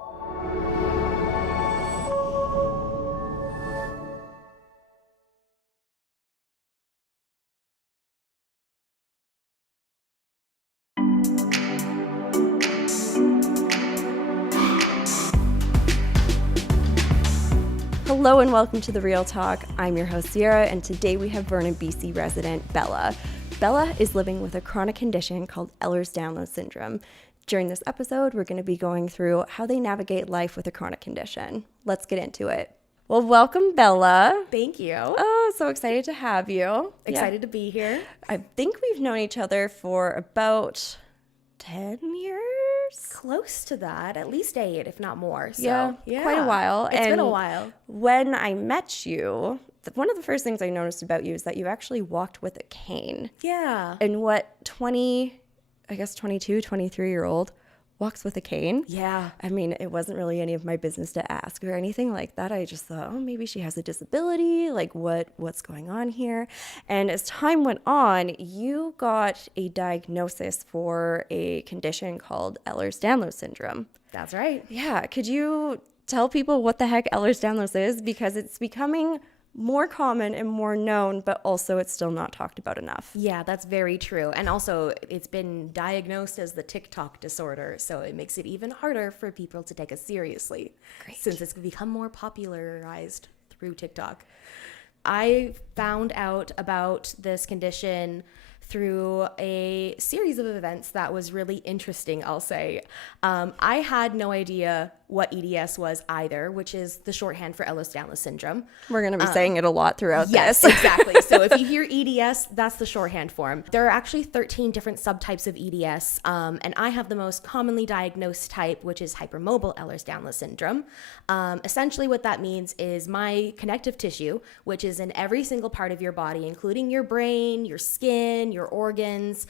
Hello and welcome to The Real Talk. I'm your host, Sierra, and today we have Vernon, BC resident, Bella. Bella is living with a chronic condition called Ehlers Danlos Syndrome. During this episode, we're going to be going through how they navigate life with a chronic condition. Let's get into it. Well, welcome, Bella. Thank you. Oh, so excited to have you. Excited to be here. I think we've known each other for about 10 years? Close to that, at least 8, if not more. So, yeah, quite a while. It's been a while. When I met you, one of the first things I noticed about you is that you actually walked with a cane. Yeah. And what 22, 23-year-old walks with a cane? Yeah. I mean, it wasn't really any of my business to ask or anything like that. I just thought, oh, maybe she has a disability. Like, what's going on here? And as time went on, you got a diagnosis for a condition called Ehlers Danlos Syndrome. That's right. Yeah. Could you tell people what the heck Ehlers Danlos is? Because it's becoming more common and more known, but also it's still not talked about enough. Yeah, that's very true. And also, it's been diagnosed as the TikTok disorder, so it makes it even harder for people to take us seriously. Great. Since it's become more popularized through TikTok. I found out about this condition through a series of events that was really interesting, I'll say. I had no idea what EDS was either, which is the shorthand for Ehlers Danlos Syndrome. We're going to be saying it a lot throughout yes, this. Exactly. So if you hear EDS, that's the shorthand form. There are actually 13 different subtypes of EDS, and I have the most commonly diagnosed type, which is hypermobile Ehlers Danlos Syndrome. Essentially what that means is my connective tissue, which is in every single part of your body, including your brain, your skin, your organs,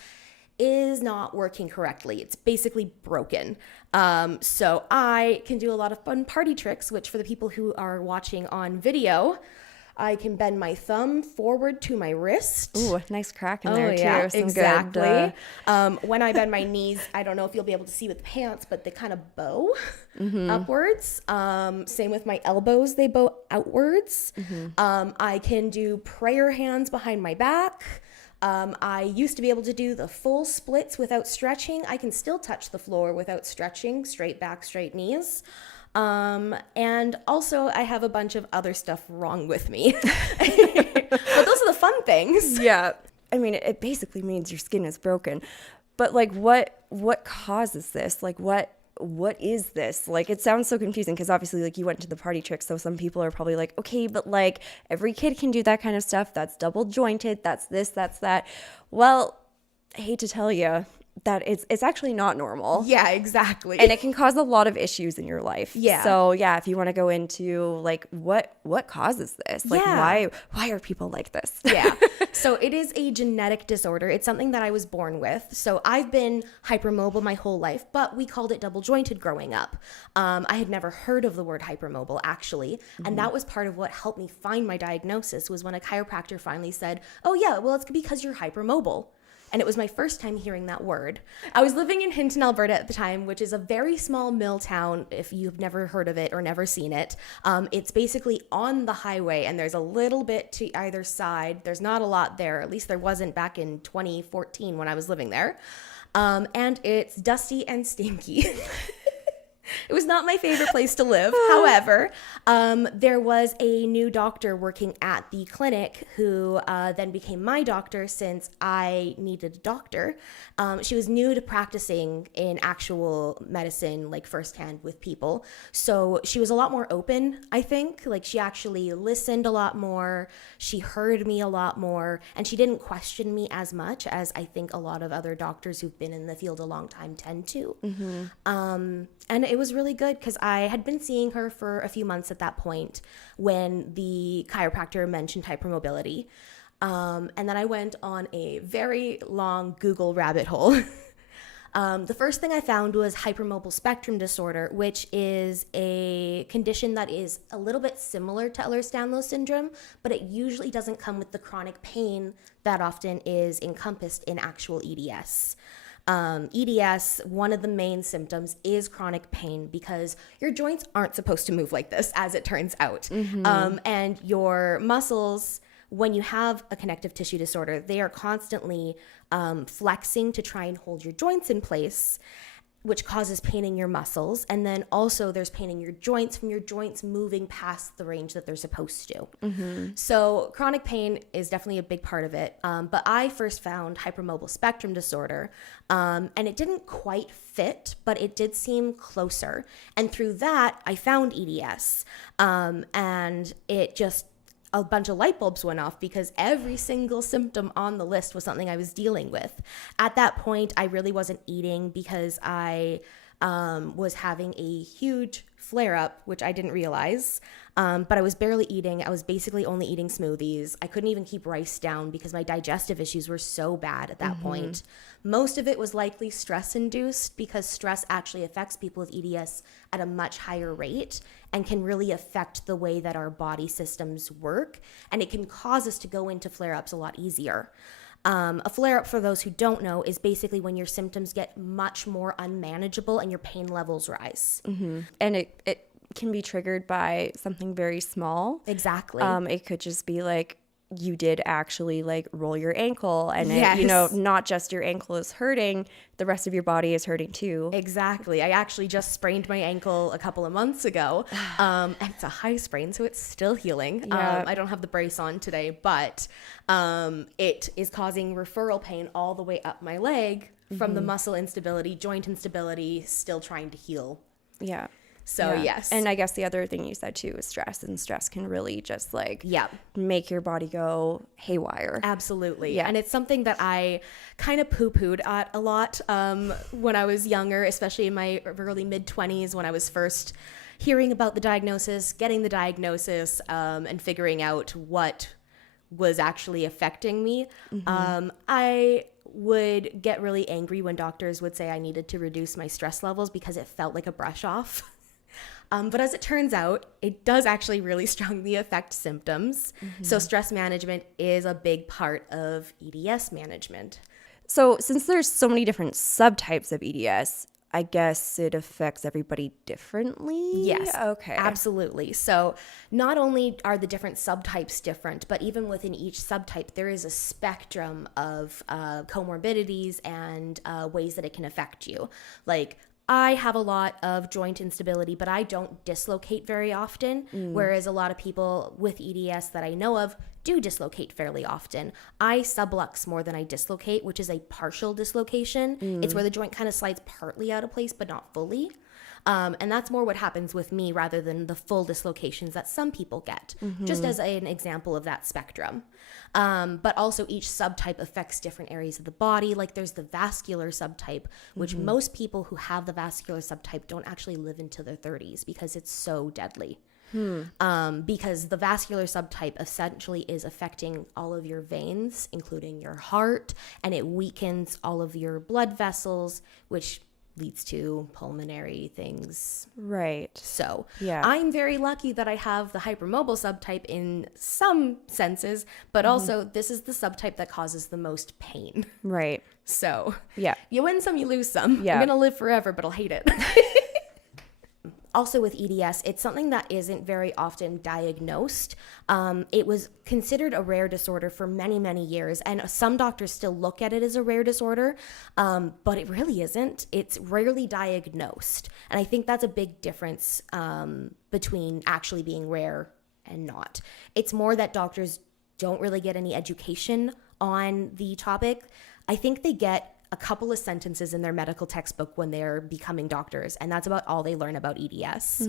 is not working correctly. It's basically broken. So I can do a lot of fun party tricks, which for the people who are watching on video, I can bend my thumb forward to my wrist. Ooh, nice crack in there too. Yeah, Some exactly. Good, when I bend my knees, I don't know if you'll be able to see with pants, but they kind of bow upwards. Same with my elbows, they bow outwards. I can do prayer hands behind my back. I used to be able to do the full splits without stretching. I can still touch the floor without stretching, straight back, straight knees. And also I have a bunch of other stuff wrong with me. But those are the fun things. Yeah. I mean, it basically means your skin is broken. But like what causes this? Like what is this? Like, it sounds so confusing because obviously like you went to the party trick. So some people are probably like, okay, but like every kid can do that kind of stuff. That's double jointed. That's this, that's that. Well, I hate to tell you that it's actually not normal. Yeah, exactly. And it can cause a lot of issues in your life. Yeah. So yeah, if you want to go into like what causes this? Like why are people like this? Yeah. So it is a genetic disorder. It's something that I was born with. So I've been hypermobile my whole life, but we called it double jointed growing up. I had never heard of the word hypermobile actually. And that was part of what helped me find my diagnosis was when a chiropractor finally said, oh yeah, well, it's because you're hypermobile. And it was my first time hearing that word. I was living in Hinton, Alberta at the time, which is a very small mill town if you've never heard of it or never seen it. It's basically on the highway and there's a little bit to either side. There's not a lot there. At least there wasn't back in 2014 when I was living there. And it's dusty and stinky. It was not my favorite place to live. However, there was a new doctor working at the clinic who then became my doctor since I needed a doctor. She was new to practicing in actual medicine, like firsthand with people. So she was a lot more open, I think. Like she actually listened a lot more. She heard me a lot more. And she didn't question me as much as I think a lot of other doctors who've been in the field a long time tend to. And it was really good because I had been seeing her for a few months at that point when the chiropractor mentioned hypermobility. And then I went on a very long Google rabbit hole. The first thing I found was hypermobile spectrum disorder, which is a condition that is a little bit similar to Ehlers Danlos syndrome, but it usually doesn't come with the chronic pain that often is encompassed in actual EDS. EDS, one of the main symptoms is chronic pain because your joints aren't supposed to move like this, as it turns out. And your muscles, when you have a connective tissue disorder, they are constantly flexing to try and hold your joints in place, which causes pain in your muscles. And then also there's pain in your joints from your joints moving past the range that they're supposed to. So chronic pain is definitely a big part of it. But I first found hypermobile spectrum disorder, and it didn't quite fit, but it did seem closer. And through that, I found EDS. And it just, a bunch of light bulbs went off because every single symptom on the list was something I was dealing with. At that point, I really wasn't eating because I was having a huge flare-up, which I didn't realize. But I was barely eating. I was basically only eating smoothies. I couldn't even keep rice down because my digestive issues were so bad at that point. Most of it was likely stress-induced because stress actually affects people with EDS at a much higher rate and can really affect the way that our body systems work. And it can cause us to go into flare-ups a lot easier. A flare-up, for those who don't know, is basically when your symptoms get much more unmanageable and your pain levels rise. And it can be triggered by something very small. Exactly. It could just be like you did actually like roll your ankle and Yes. it, not just your ankle is hurting, the rest of your body is hurting too. Exactly. I actually just sprained my ankle a couple of months ago. And it's a high sprain, so it's still healing. Yeah. I don't have the brace on today, but it is causing referral pain all the way up my leg from the muscle instability, joint instability, still trying to heal. Yeah. So Yeah. yes. And I guess the other thing you said too is stress, and stress can really just like Yep. make your body go haywire. Absolutely. Yeah. And it's something that I kind of poo-pooed at a lot when I was younger, especially in my early mid-20s when I was first hearing about the diagnosis, getting the diagnosis, and figuring out what was actually affecting me. I would get really angry when doctors would say I needed to reduce my stress levels because it felt like a brush off. But as it turns out, it does actually really strongly affect symptoms. So stress management is a big part of EDS management. So since there's so many different subtypes of EDS, I guess it affects everybody differently? Yes. Okay. Absolutely. So not only are the different subtypes different, but even within each subtype, there is a spectrum of comorbidities and ways that it can affect you. Like, I have a lot of joint instability, but I don't dislocate very often, whereas a lot of people with EDS that I know of do dislocate fairly often. I sublux more than I dislocate, which is a partial dislocation. It's where the joint kind of slides partly out of place, but not fully. And that's more what happens with me rather than the full dislocations that some people get, just as an example of that spectrum. But also each subtype affects different areas of the body. Like there's the vascular subtype, which most people who have the vascular subtype don't actually live into their 30s because it's so deadly. Because the vascular subtype essentially is affecting all of your veins, including your heart, and it weakens all of your blood vessels, which leads to pulmonary things. Right. So Yeah. I'm very lucky that I have the hypermobile subtype in some senses, but also this is the subtype that causes the most pain. Right. So Yeah. you win some, you lose some. Yeah. I'm going to live forever, but I'll hate it. Also with EDS, it's something that isn't very often diagnosed. It was considered a rare disorder for many, many years, and some doctors still look at it as a rare disorder, but it really isn't. It's rarely diagnosed, and I think that's a big difference between actually being rare and not. It's more that doctors don't really get any education on the topic. I think they get a couple of sentences in their medical textbook when they're becoming doctors, and that's about all they learn about EDS.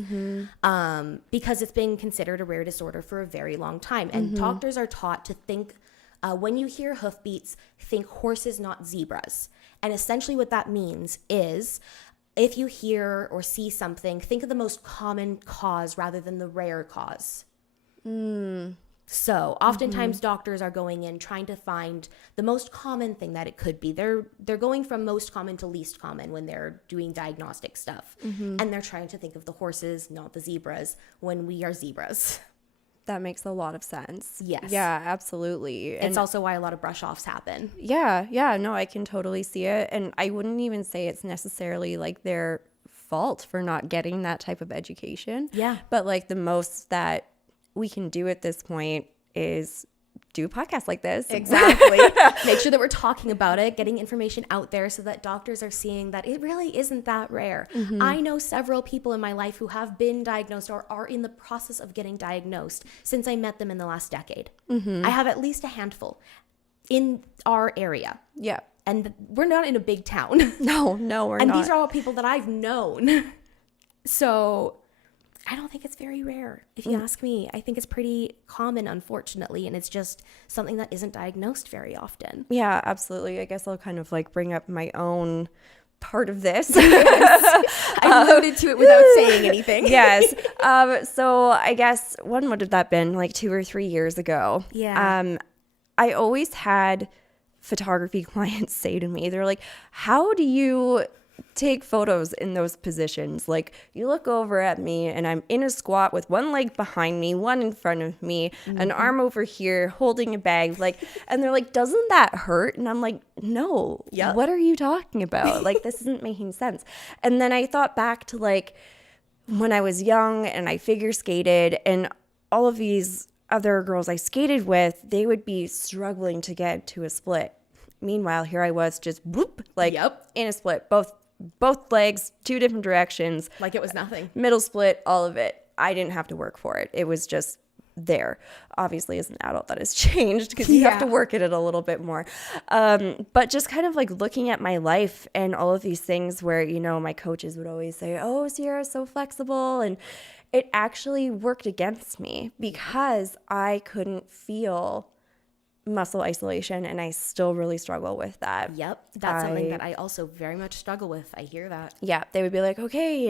Because it's been considered a rare disorder for a very long time, and doctors are taught to think, when you hear hoofbeats, think horses, not zebras. And essentially what that means is if you hear or see something, think of the most common cause rather than the rare cause. So oftentimes doctors are going in trying to find the most common thing that it could be. They're going from most common to least common when they're doing diagnostic stuff. And they're trying to think of the horses, not the zebras, when we are zebras. That makes a lot of sense. Yes. Yeah, absolutely. It's also why a lot of brush offs happen. Yeah, no, I can totally see it. And I wouldn't even say it's necessarily like their fault for not getting that type of education. Yeah. But like the most that we can do at this point is do podcasts like this. Exactly. Make sure that we're talking about it, getting information out there so that doctors are seeing that it really isn't that rare. I know several people in my life who have been diagnosed or are in the process of getting diagnosed since I met them in the last decade. I have at least a handful in our area. Yeah. And we're not in a big town. No, we're not. And these are all people that I've known. So I don't think it's very rare, if you ask me. I think it's pretty common, unfortunately, and it's just something that isn't diagnosed very often. Yeah, absolutely. I guess I'll kind of like bring up my own part of this. I alluded to it without saying anything. Yes. So I guess what would have that been, like 2 or 3 years ago? Yeah. I always had photography clients say to me, they're like, how do you take photos in those positions? Like, you look over at me and I'm in a squat with one leg behind me, one in front of me, an arm over here holding a bag, like, and they're like, doesn't that hurt? And I'm like, no. Yep. What are you talking about? Like, this isn't making sense. And then I thought back to like when I was young and I figure skated, and all of these other girls I skated with, they would be struggling to get to a split. Meanwhile, here I was just whoop, like in a split, both legs, 2 different directions. Like it was nothing. Middle split, all of it. I didn't have to work for it. It was just there. Obviously, as an adult, that has changed because you have to work at it a little bit more. But just kind of like looking at my life and all of these things where, you know, my coaches would always say, oh, Sierra's so flexible. And it actually worked against me because I couldn't feel muscle isolation, and I still really struggle with that. Yep. That's something that I also very much struggle with. I hear that. Yeah, they would be like, okay,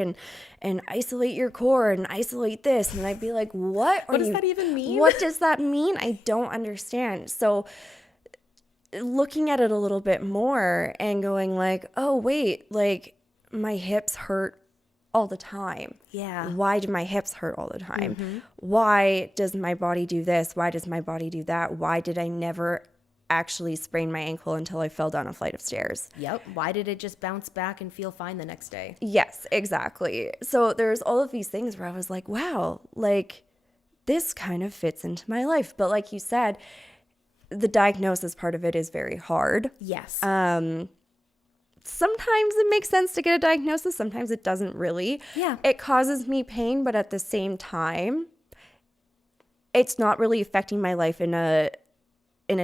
and isolate your core and isolate this, and I'd be like, what does that even mean? What does that mean? I don't understand. So looking at it a little bit more and going like, oh wait, like my hips hurt all the time. Yeah. Why do my hips hurt all the time? Why does my body do this? Why does my body do that? Why did I never actually sprain my ankle until I fell down a flight of stairs? Yep. Why did it just bounce back and feel fine the next day? Yes, exactly. So there's all of these things where I was like, wow, like this kind of fits into my life. But like you said, the diagnosis part of it is very hard. Yes. Sometimes it makes sense to get a diagnosis. Sometimes it doesn't really. Yeah. It causes me pain, but at the same time, it's not really affecting my life in a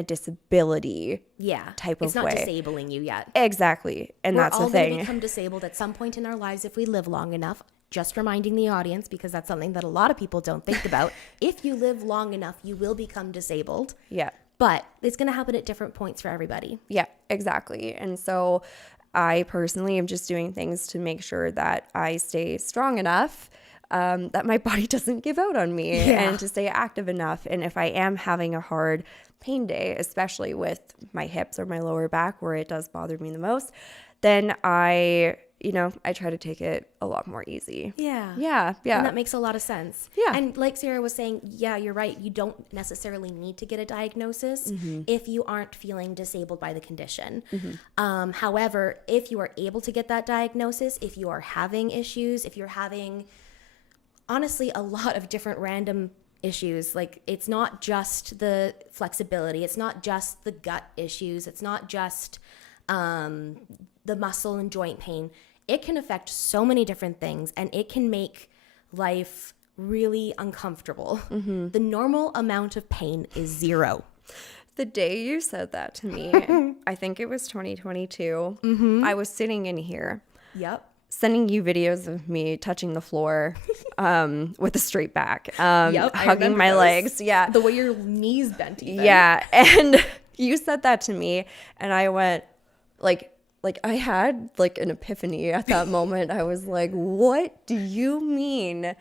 disability type of way. It's not disabling you yet. Exactly. And that's the We're all going thing. to become disabled at some point in our lives if we live long enough. Just reminding the audience, because that's something that a lot of people don't think about. If you live long enough, you will become disabled. Yeah. But it's going to happen at different points for everybody. Yeah, exactly. And so I personally am just doing things to make sure that I stay strong enough, that my body doesn't give out on me, and to stay active enough. And if I am having a hard pain day, especially with my hips or my lower back where it does bother me the most, then I try to take it a lot more easy. Yeah. And that makes a lot of sense. Yeah. And like Sarah was saying, yeah, you're right. You don't necessarily need to get a diagnosis if you aren't feeling disabled by the condition. However, if you are able to get that diagnosis, if you are having issues, if you're having, honestly, a lot of different random issues, like it's not just the flexibility, it's not just the gut issues, it's not just the muscle and joint pain. It can affect so many different things, and it can make life really uncomfortable. The normal amount of pain is 0. The day you said that to me, I think it was 2022, I was sitting in here. Yep. Sending you videos of me touching the floor with a straight back, hugging my legs. Yeah. The way your knees bent even. Yeah. And you said that to me, and I went like I had like an epiphany at that moment. I was like, what do you mean?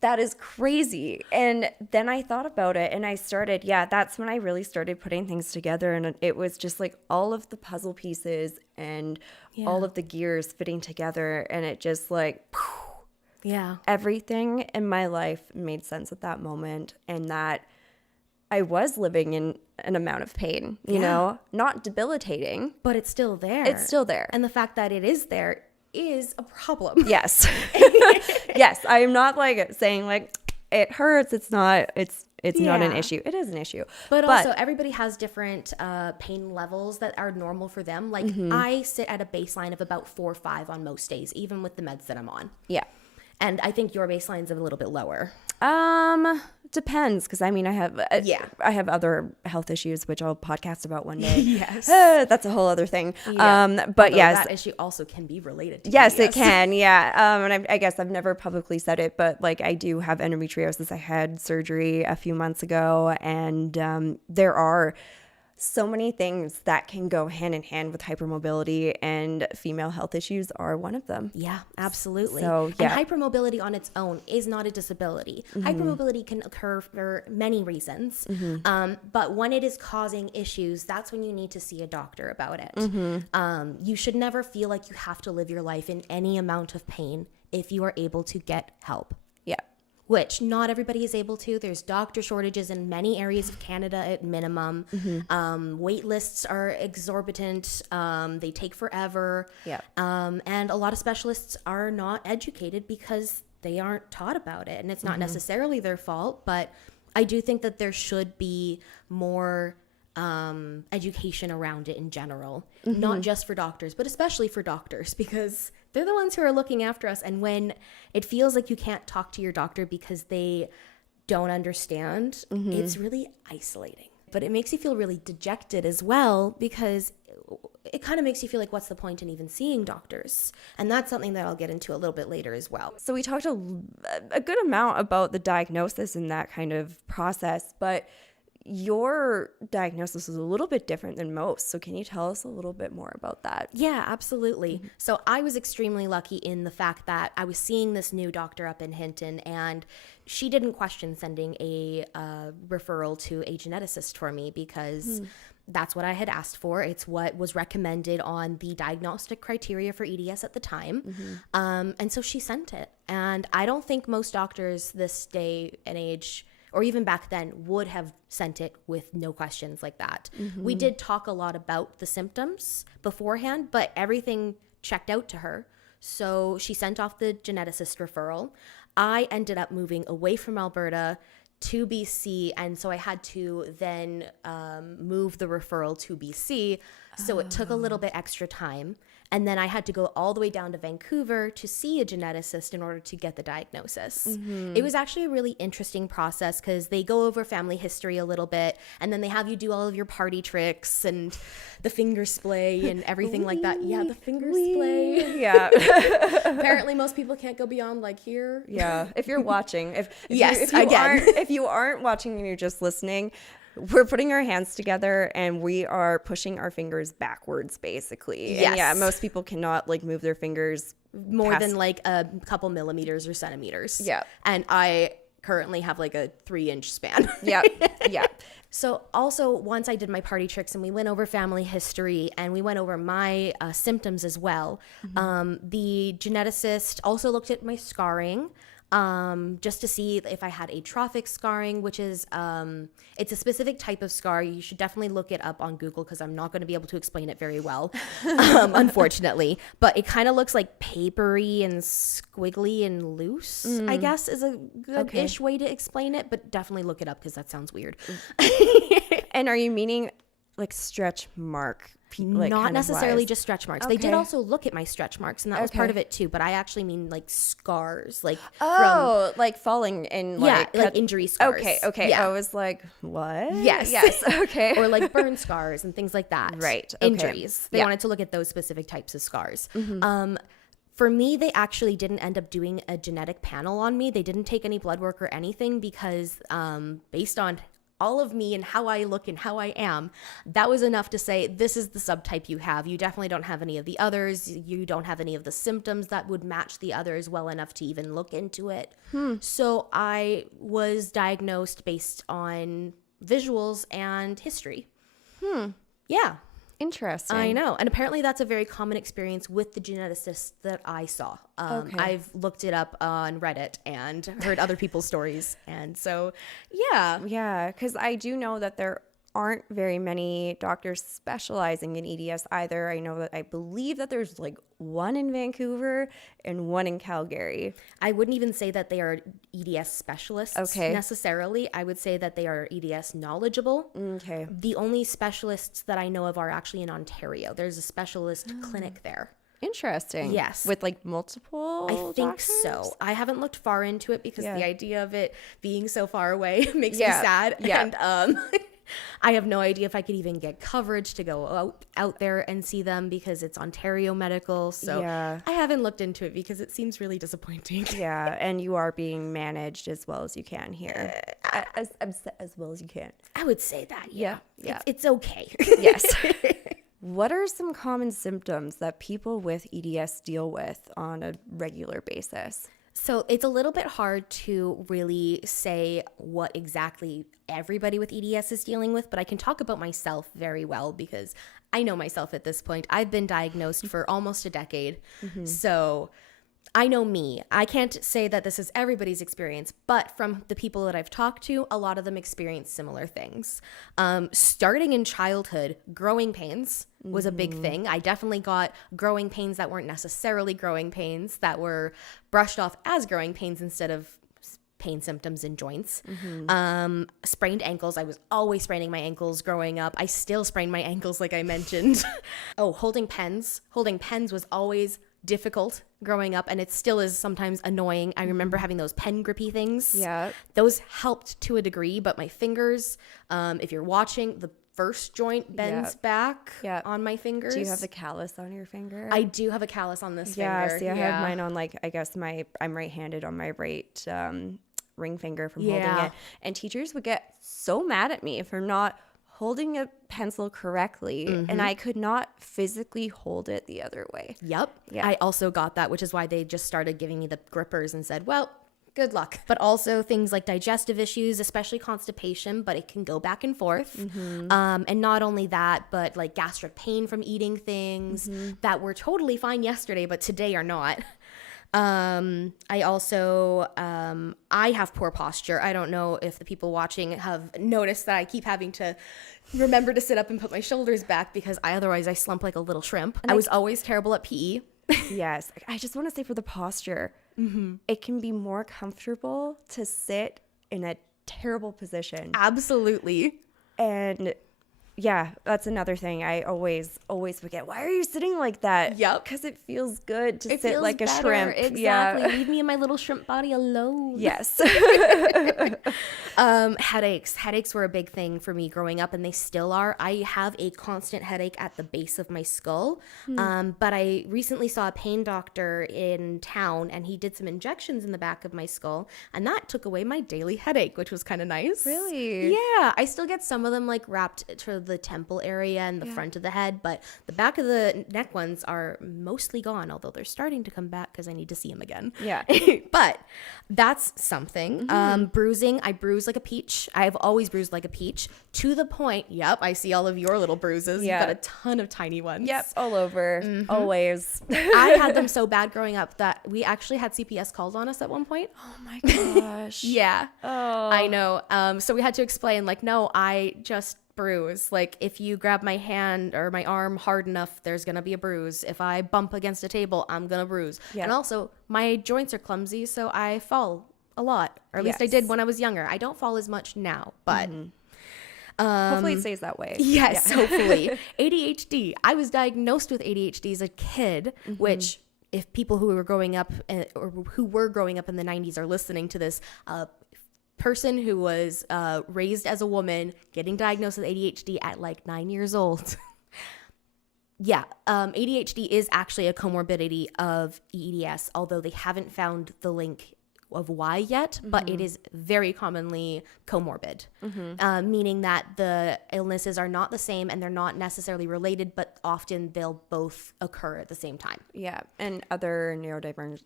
That is crazy. And then I thought about it, and I started, that's when I really started putting things together. And it was just like all of the puzzle pieces and all of the gears fitting together. And it just like Yeah. Everything in my life made sense at that moment, and that I was living in an amount of pain, you know, not debilitating. But it's still there. It's still there. And the fact that it is there is a problem. Yes. Yes. I am not like saying like it hurts. It's not an issue. It is an issue. But also everybody has different pain levels that are normal for them. Like I sit at a baseline of about 4 or 5 on most days, even with the meds that I'm on. Yeah. And I think your baseline's a little bit lower. Depends, because I mean, I have other health issues which I'll podcast about one day. Yes. That's a whole other thing. Yeah. But although yes, that issue also can be related to yes, PDS. it can. Yeah. And I guess I've never publicly said it, but like I do have endometriosis. I had surgery a few months ago, and there are so many things that can go hand in hand with hypermobility, and female health issues are one of them. Yeah, absolutely. So, yeah. And hypermobility on its own is not a disability. Hypermobility can occur for many reasons. But when it is causing issues, that's when you need to see a doctor about it. You should never feel like you have to live your life in any amount of pain if you are able to get help. Yeah. Which not everybody is able to. There's doctor shortages in many areas of Canada at minimum. Wait lists are exorbitant. They take forever. Yeah. And a lot of specialists are not educated because they aren't taught about it. And it's not necessarily their fault, but I do think that there should be more education around it in general, not just for doctors, but especially for doctors, because they're the ones who are looking after us. And when it feels like you can't talk to your doctor because they don't understand, it's really isolating. But it makes you feel really dejected as well, because it kind of makes you feel like, what's the point in even seeing doctors? And that's something that I'll get into a little bit later as well. So we talked a good amount about the diagnosis and that kind of process, but your diagnosis is a little bit different than most. So can you tell us a little bit more about that? Yeah, absolutely. So I was extremely lucky in the fact that I was seeing this new doctor up in Hinton, and she didn't question sending a referral to a geneticist for me, because that's what I had asked for. It's what was recommended on the diagnostic criteria for EDS at the time. And so she sent it. And I don't think most doctors this day and age, or even back then, would have sent it with no questions like that. We did talk a lot about the symptoms beforehand, but everything checked out to her. So she sent off the geneticist referral. I ended up moving away from Alberta to BC, and so I had to then move the referral to BC. So it took a little bit extra time. And then I had to go all the way down to Vancouver to see a geneticist in order to get the diagnosis. It was actually a really interesting process, because they go over family history a little bit, and then they have you do all of your party tricks and the finger splay and everything like that. Yeah, the finger splay. Yeah. Apparently most people can't go beyond like here. Yeah. If you're watching, if you aren't watching and you're just listening, we're putting our hands together and we are pushing our fingers backwards, basically. Yes. And yeah, most people cannot like move their fingers more than like a couple millimeters or centimeters. Yeah. And I currently have like a 3-inch span. Yeah. Yeah. So also, once I did my party tricks and we went over family history and we went over my symptoms as well, the geneticist also looked at my scarring, just to see if I had atrophic scarring, which is, it's a specific type of scar. You should definitely look it up on Google, because I'm not going to be able to explain it very well, unfortunately. But it kind of looks like papery and squiggly and loose, I guess is a good-ish way to explain it. But definitely look it up, because that sounds weird. And are you meaning like stretch mark? Like not necessarily just stretch marks. Okay. They did also look at my stretch marks, and that was part of it too. But I actually mean like scars, like like falling in like like injury scars. Okay. Yeah. I was like, what? Yes. Okay. Or like burn scars and things like that. Right. Okay. Injuries. They wanted to look at those specific types of scars. For me, they actually didn't end up doing a genetic panel on me. They didn't take any blood work or anything, because based on all of me and how I look and how I am, that was enough to say, this is the subtype you have. You definitely don't have any of the others. You don't have any of the symptoms that would match the others well enough to even look into it. So I was diagnosed based on visuals and history. Yeah. Interesting. I know. And apparently that's a very common experience with the geneticists that I saw. Okay. I've looked it up on Reddit and heard other people's stories. And so, yeah. Yeah, because I do know that there aren't very many doctors specializing in EDS either. I believe that there's like one in Vancouver and one in Calgary. I wouldn't even say that they are EDS specialists necessarily. I would say that they are EDS knowledgeable. Okay. The only specialists that I know of are actually in Ontario. There's a specialist clinic there. Interesting. Yes. With like multiple I think doctors? so. I haven't looked far into it because Yeah. the idea of it being so far away makes me Yeah. sad. Yeah. And I have no idea if I could even get coverage to go out there and see them because it's Ontario Medical. So Yeah. I haven't looked into it because it seems really disappointing. Yeah, and you are being managed as well as you can here. As well as you can. I would say that. Yeah. Yeah. It's okay. Yes. What are some common symptoms that people with EDS deal with on a regular basis? So it's a little bit hard to really say what exactly everybody with EDS is dealing with, but I can talk about myself very well because I know myself at this point. I've been diagnosed for almost a decade. So I know me. I can't say that this is everybody's experience, but from the people that I've talked to, a lot of them experience similar things. Starting in childhood, growing pains was a big thing. I definitely got growing pains that weren't necessarily growing pains, that were brushed off as growing pains instead of pain symptoms in joints. Sprained ankles. I was always spraining my ankles growing up. I still sprain my ankles like I mentioned. Holding pens. Holding pens was always difficult growing up, and it still is sometimes annoying. I remember having those pen grippy things. Yeah. Those helped to a degree, but my fingers, if you're watching, the first joint bends back on my fingers. Do you have the callus on your finger? I do have a callus on this Yeah, finger. see, I have mine on I'm right-handed on my right ring finger from holding it. And teachers would get so mad at me for not holding a pencil correctly, and I could not physically hold it the other way. Yep. Yeah. I also got that, which is why they just started giving me the grippers and said, well, good luck. But also things like digestive issues, especially constipation, but it can go back and forth. And not only that, but like gastric pain from eating things that were totally fine yesterday, but today are not. I also, I have poor posture. I don't know if the people watching have noticed that I keep having to remember to sit up and put my shoulders back because otherwise I slump like a little shrimp. I was always terrible at PE. Yes. I just want to say for the posture, it can be more comfortable to sit in a terrible position. Absolutely. And yeah, that's another thing. I always forget. Why are you sitting like that? Yep. Because it feels good to It sit feels like a better. shrimp. Exactly. Yeah. Leave me and my little shrimp body alone. Yes. Headaches were a big thing for me growing up, and they still are. I have a constant headache at the base of my skull. But I recently saw a pain doctor in town, and he did some injections in the back of my skull, and that took away my daily headache, which was kind of nice. Really? Yeah. I still get some of them like wrapped to the temple area and the front of the head, but the back of the neck ones are mostly gone, although they're starting to come back because I need to see them again. Yeah. But that's something. Bruising, I bruise like a peach. I've always bruised like a peach to the point, I see all of your little bruises. Yeah. You've got a ton of tiny ones. Yep. All over. Always. I had them so bad growing up that we actually had CPS calls on us at one point. Oh my gosh. Yeah. Oh. I know. So we had to explain, like, no, I just bruise. Like, if you grab my hand or my arm hard enough, there's gonna be a bruise. If I bump against a table, I'm gonna bruise. Yeah. And also, my joints are clumsy, so I fall a lot. Or at least I Yes. did when I was younger. I don't fall as much now, but Hopefully it stays that way. yes, hopefully. ADHD. I was diagnosed with ADHD as a kid, which, if people who were growing up or who were growing up in the 90s are listening to this, person who was raised as a woman getting diagnosed with ADHD at like 9 years old. ADHD is actually a comorbidity of EDS, although they haven't found the link of why yet, but it is very commonly comorbid, meaning that the illnesses are not the same and they're not necessarily related, but often they'll both occur at the same time. Yeah. And other neurodivergencies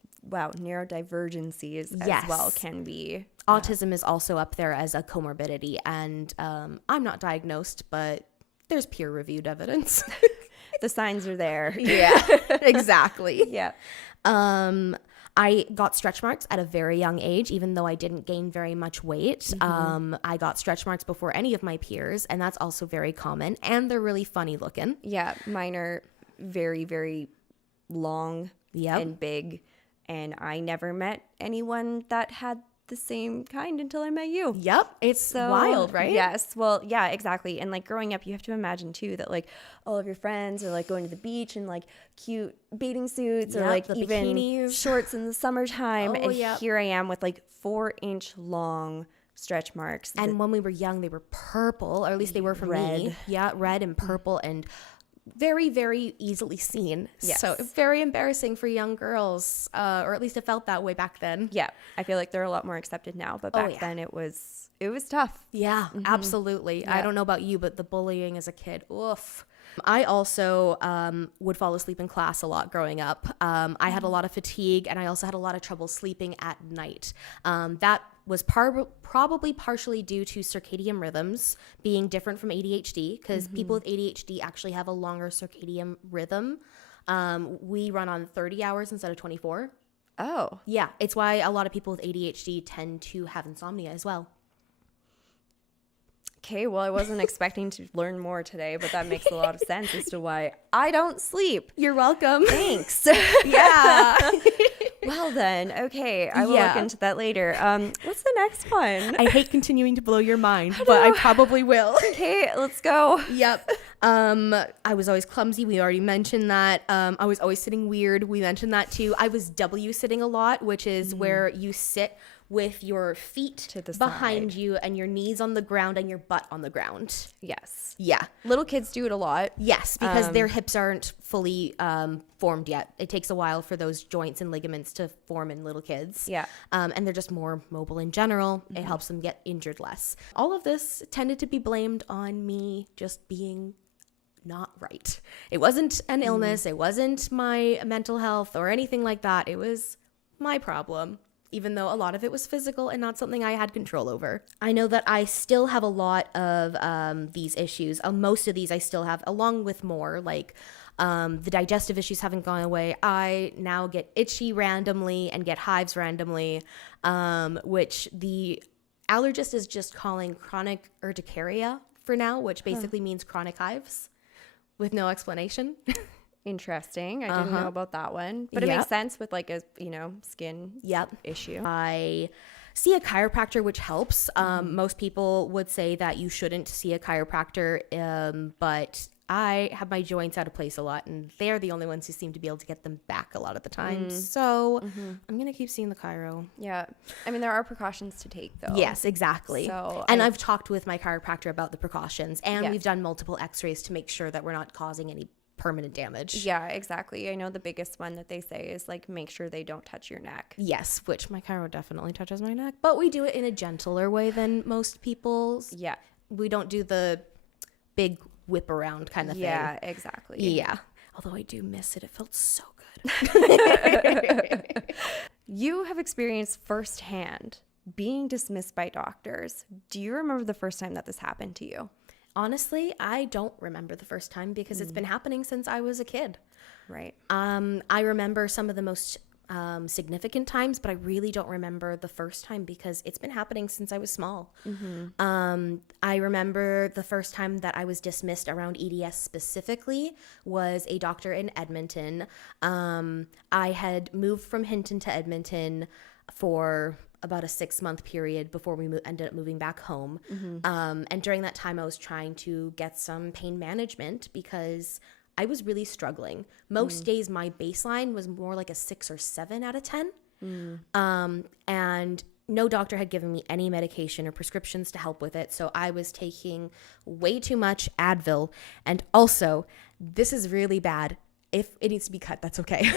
Yes. as well can be. Autism is also up there as a comorbidity, and I'm not diagnosed, but there's peer-reviewed evidence. The signs are there. Yeah, exactly. Yeah. I got stretch marks at a very young age, even though I didn't gain very much weight. I got stretch marks before any of my peers, and that's also very common, and they're really funny looking. Yeah, mine are very, very long and big, and I never met anyone that had the same kind until I met you. Yep, it's wild, right? Yes, well, yeah, exactly. And like growing up, you have to imagine too that like all of your friends are like going to the beach in like cute bathing suits or like the even bikinis. shorts in the summertime. Oh, And yeah. here I am with like 4-inch long stretch marks. And when we were young, they were purple, or at least they were for me. Yeah, red and purple and very, very easily seen. Yes. So very embarrassing for young girls, or at least it felt that way back then. Yeah, I feel like they're a lot more accepted now, but back then it was tough. Yeah, absolutely. I don't know about you, but the bullying as a kid, oof. I also would fall asleep in class a lot growing up. I had a lot of fatigue, and I also had a lot of trouble sleeping at night. That was probably partially due to circadian rhythms being different from ADHD, because people with ADHD actually have a longer circadian rhythm. We run on 30 hours instead of 24. Oh. Yeah, it's why a lot of people with ADHD tend to have insomnia as well. Okay, well, I wasn't expecting to learn more today, but that makes a lot of sense as to why I don't sleep. You're welcome. Thanks. Yeah. Well then, okay, I will look into that later. What's the next one? I hate continuing to blow your mind, but I probably will. Okay, let's go. Yep. I was always clumsy. We already mentioned that. I was always sitting weird. We mentioned that too. I was W sitting a lot, which is where you sit with your feet to the behind side. you and your knees on the ground and your butt on the ground. Yes. Yeah. Little kids do it a lot. Yes, because their hips aren't fully formed yet. It takes a while for those joints and ligaments to form in little kids. Yeah. And they're just more mobile in general. It helps them get injured less. All of this tended to be blamed on me just being not right. It wasn't an illness. It wasn't my mental health or anything like that. It was my problem, even though a lot of it was physical and not something I had control over. I know that I still have a lot of these issues. Most of these I still have, along with more, like the digestive issues haven't gone away. I now get itchy randomly and get hives randomly, which the allergist is just calling chronic urticaria for now, which basically means chronic hives with no explanation. Interesting. I didn't know about that one. But it makes sense with like a, skin issue. I see a chiropractor, which helps. Most people would say that you shouldn't see a chiropractor, but I have my joints out of place a lot, and they're the only ones who seem to be able to get them back a lot of the time. So I'm going to keep seeing the chiro. Yeah. I mean, there are precautions to take, though. Yes, exactly. So I've talked with my chiropractor about the precautions, and we've done multiple x-rays to make sure that we're not causing any permanent damage. Yeah, exactly. I know the biggest one that they say is like make sure they don't touch your neck. Yes, which my chiro definitely touches my neck, but we do it in a gentler way than most people's. Yeah. We don't do the big whip around kind of thing. Yeah, exactly. Yeah. Although I do miss it. It felt so good. You have experienced firsthand being dismissed by doctors. Do you remember the first time that this happened to you? Honestly, I don't remember the first time because it's been happening since I was a kid. Right. I remember some of the most significant times, but I really don't remember the first time because it's been happening since I was small. I remember the first time that I was dismissed around EDS specifically was a doctor in Edmonton. I had moved from Hinton to Edmonton for about a 6-month period before we ended up moving back home. And during that time, I was trying to get some pain management because I was really struggling. Most days, my baseline was more like a 6 or 7 out of 10. And no doctor had given me any medication or prescriptions to help with it. So I was taking way too much Advil. And also, this is really bad. If it needs to be cut, that's okay.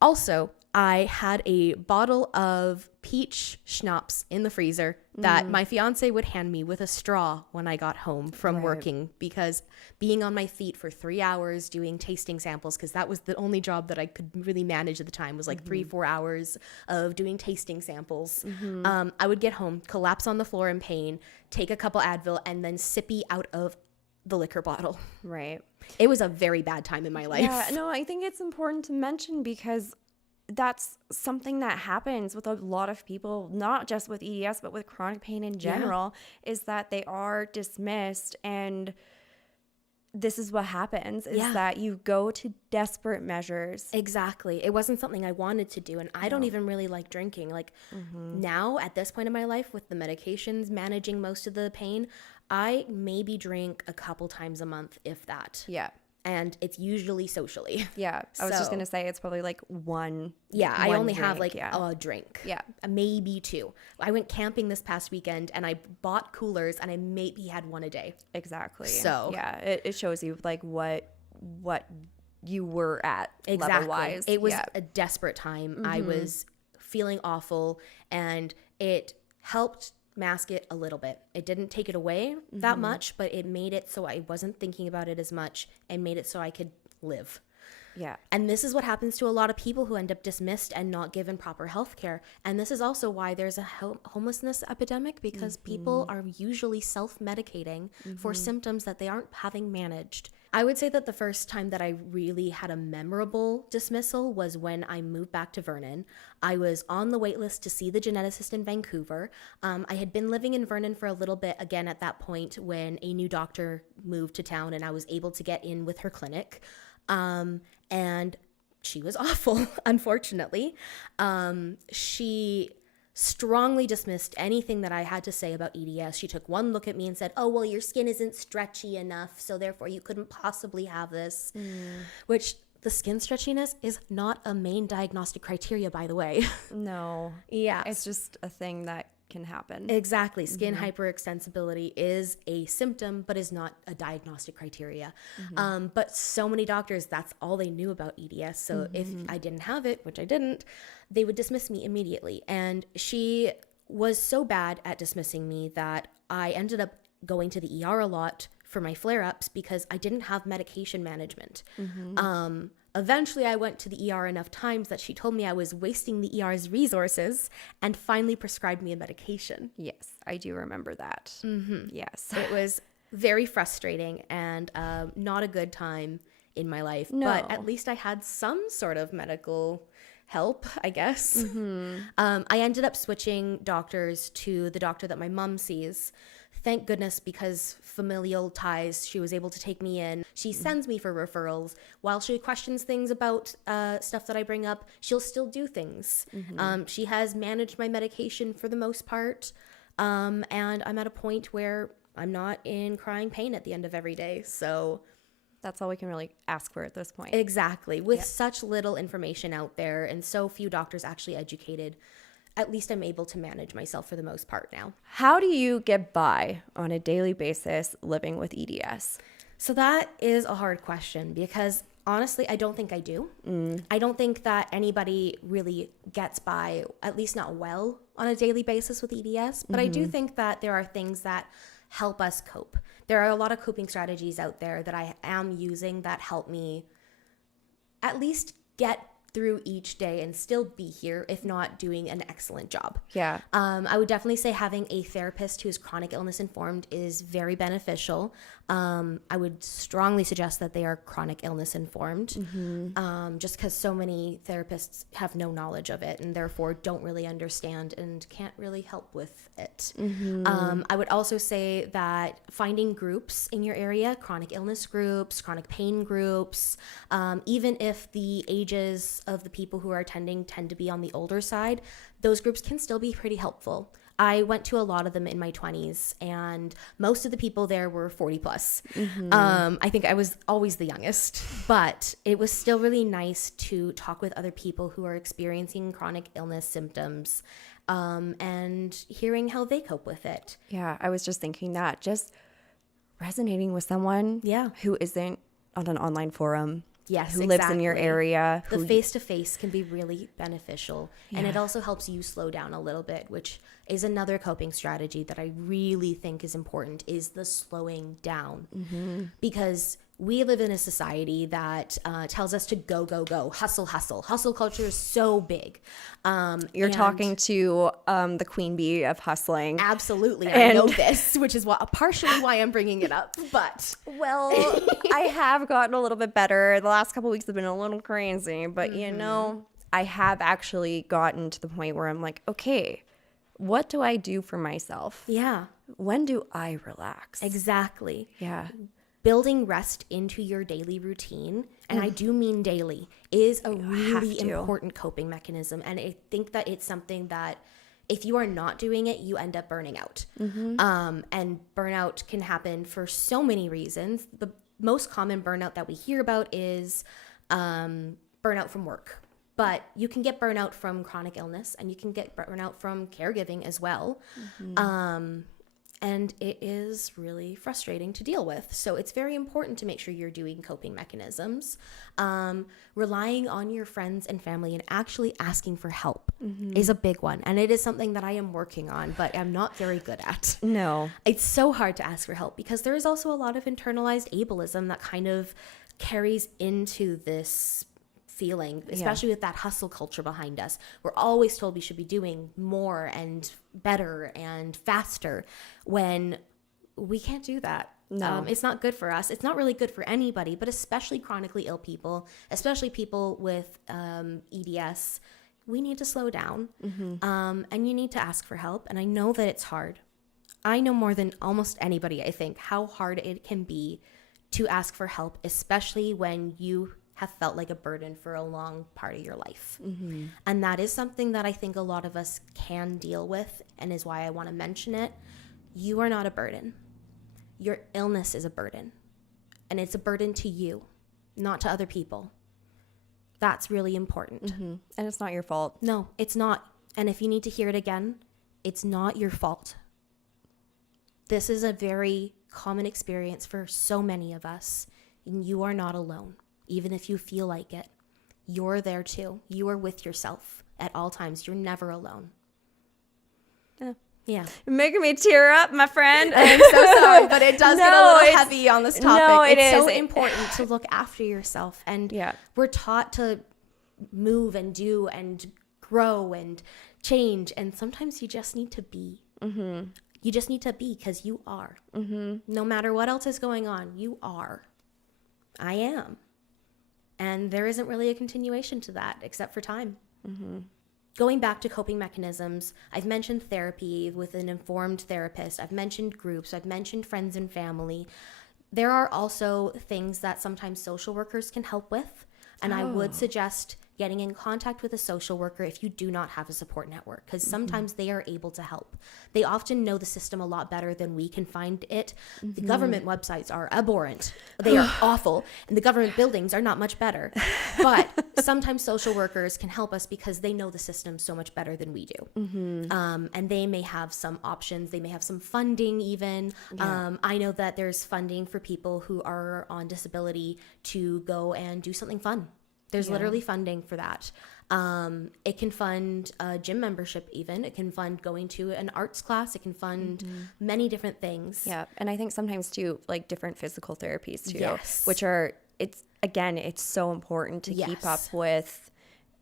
Also, I had a bottle of peach schnapps in the freezer that my fiance would hand me with a straw when I got home from working, because being on my feet for 3 hours doing tasting samples, because that was the only job that I could really manage at the time, was like 3-4 hours of doing tasting samples. I would get home, collapse on the floor in pain, take a couple Advil, and then sippy out of the liquor bottle. Right. It was a very bad time in my life. Yeah, no, I think it's important to mention because that's something that happens with a lot of people, not just with EDS, but with chronic pain in general, is that they are dismissed. And this is what happens, is that you go to desperate measures. Exactly. It wasn't something I wanted to do. And I don't even really like drinking. Like now at this point in my life with the medications managing most of the pain, I maybe drink a couple times a month, if that. Yeah. And it's usually socially. Yeah. I was just going to say it's probably like one. Yeah. I only drink, have like a drink. Yeah. Maybe 2. I went camping this past weekend and I bought coolers and I maybe had 1 a day. Exactly. So yeah, it shows you like what you were at level-wise. It was a desperate time. I was feeling awful and it helped mask it a little bit. It didn't take it away that much, but it made it so I wasn't thinking about it as much and made it so I could live. Yeah. And this is what happens to a lot of people who end up dismissed and not given proper health care. And this is also why there's a homelessness epidemic, because people are usually self-medicating for symptoms that they aren't having managed. I would say that the first time that I really had a memorable dismissal was when I moved back to Vernon. I was on the wait list to see the geneticist in Vancouver. I had been living in Vernon for a little bit again at that point when a new doctor moved to town and I was able to get in with her clinic. And she was awful, unfortunately. She strongly dismissed anything that I had to say about EDS. She took one look at me and said, "Oh, well, your skin isn't stretchy enough, so therefore you couldn't possibly have this," which the skin stretchiness is not a main diagnostic criteria, by the way. No. Yeah. It's just a thing that can happen. Exactly. Skin hyperextensibility is a symptom, but is not a diagnostic criteria. But so many doctors, that's all they knew about EDS. So if I didn't have it, which I didn't, they would dismiss me immediately. And she was so bad at dismissing me that I ended up going to the ER a lot for my flare-ups because I didn't have medication management. Eventually, I went to the ER enough times that she told me I was wasting the ER's resources and finally prescribed me a medication. Yes, I do remember that. Yes. It was very frustrating and not a good time in my life. No. But at least I had some sort of medical help, I guess. I ended up switching doctors to the doctor that my mom sees. Thank goodness, because familial ties, she was able to take me in. She sends me for referrals. While she questions things about stuff that I bring up, she'll still do things. She has managed my medication for the most part. And I'm at a point where I'm not in crying pain at the end of every day. So that's all we can really ask for at this point. exactly. With such little information out there and so few doctors actually educated, at least I'm able to manage myself for the most part now. How do you get by on a daily basis living with EDS? So that is a hard question because honestly, I don't think I do. I don't think that anybody really gets by, at least not well, on a daily basis with EDS. But I do think that there are things that help us cope. There are a lot of coping strategies out there that I am using that help me at least get through each day and still be here, if not doing an excellent job. Yeah. I would definitely say having a therapist who is chronic illness informed is very beneficial. I would strongly suggest that they are chronic illness informed, just because so many therapists have no knowledge of it and therefore don't really understand and can't really help with it. I would also say that finding groups in your area, chronic illness groups, chronic pain groups, even if the ages of the people who are attending tend to be on the older side, those groups can still be pretty helpful. I went to a lot of them in my 20s and most of the people there were 40 plus. I think I was always the youngest, but it was still really nice to talk with other people who are experiencing chronic illness symptoms and hearing how they cope with it. Yeah, I was just thinking that just resonating with someone who isn't on an online forum Yes, who lives in your area. The face-to-face can be really beneficial. And it also helps you slow down a little bit, which is another coping strategy that I really think is important, is the slowing down. Because we live in a society that tells us to go, go, go, hustle, hustle. Hustle culture is so big. You're talking to the queen bee of hustling. Absolutely. I know this, which is partially why I'm bringing it up. But well, I have gotten a little bit better. The last couple of weeks have been a little crazy, but you know, I have actually gotten to the point where I'm like, okay, what do I do for myself? yeah, When do I relax? exactly. Yeah. Building rest into your daily routine, and I do mean daily, is a really important coping mechanism. And I think that it's something that if you are not doing it, you end up burning out. And burnout can happen for so many reasons. The most common burnout that we hear about is burnout from work. But you can get burnout from chronic illness, and you can get burnout from caregiving as well. And it is really frustrating to deal with. So it's very important to make sure you're doing coping mechanisms. Relying on your friends and family and actually asking for help is a big one. And it is something that I am working on, but I'm not very good at. No. It's so hard to ask for help because there is also a lot of internalized ableism that kind of carries into this feeling, especially with that hustle culture behind us. We're always told we should be doing more and better and faster when we can't do that. No. It's not good for us. It's not really good for anybody, but especially chronically ill people, especially people with EDS. We need to slow down and you need to ask for help. And I know that it's hard. I know more than almost anybody, I think, how hard it can be to ask for help, especially when you have felt like a burden for a long part of your life. And that is something that I think a lot of us can deal with, and is why I want to mention it. You are not a burden. Your illness is a burden, and it's a burden to you, not to other people. That's really important. And it's not your fault. No, it's not. And if you need to hear it again, it's not your fault. This is a very common experience for so many of us, and you are not alone. Even if you feel like it, you're there too. You are with yourself at all times. You're never alone. Yeah. You're making me tear up, my friend. I'm so sorry, but it does get a little heavy on this topic. No, it's so important to look after yourself. And we're taught to move and do and grow and change. And sometimes you just need to be. You just need to be because you are. No matter what else is going on, you are. I am. And there isn't really a continuation to that except for time. Going back to coping mechanisms, I've mentioned therapy with an informed therapist. I've mentioned groups. I've mentioned friends and family. There are also things that sometimes social workers can help with. And I would suggest getting in contact with a social worker if you do not have a support network, because sometimes they are able to help. They often know the system a lot better than we can find it. The government websites are abhorrent. They are awful. And the government buildings are not much better. But sometimes social workers can help us because they know the system so much better than we do. And they may have some options. They may have some funding even. I know that there's funding for people who are on disability to go and do something fun. There's literally funding for that. It can fund a gym membership even. It can fund going to an arts class. It can fund many different things. Yeah. And I think sometimes too, like different physical therapies too, Yes. which are, it's so important to keep up with,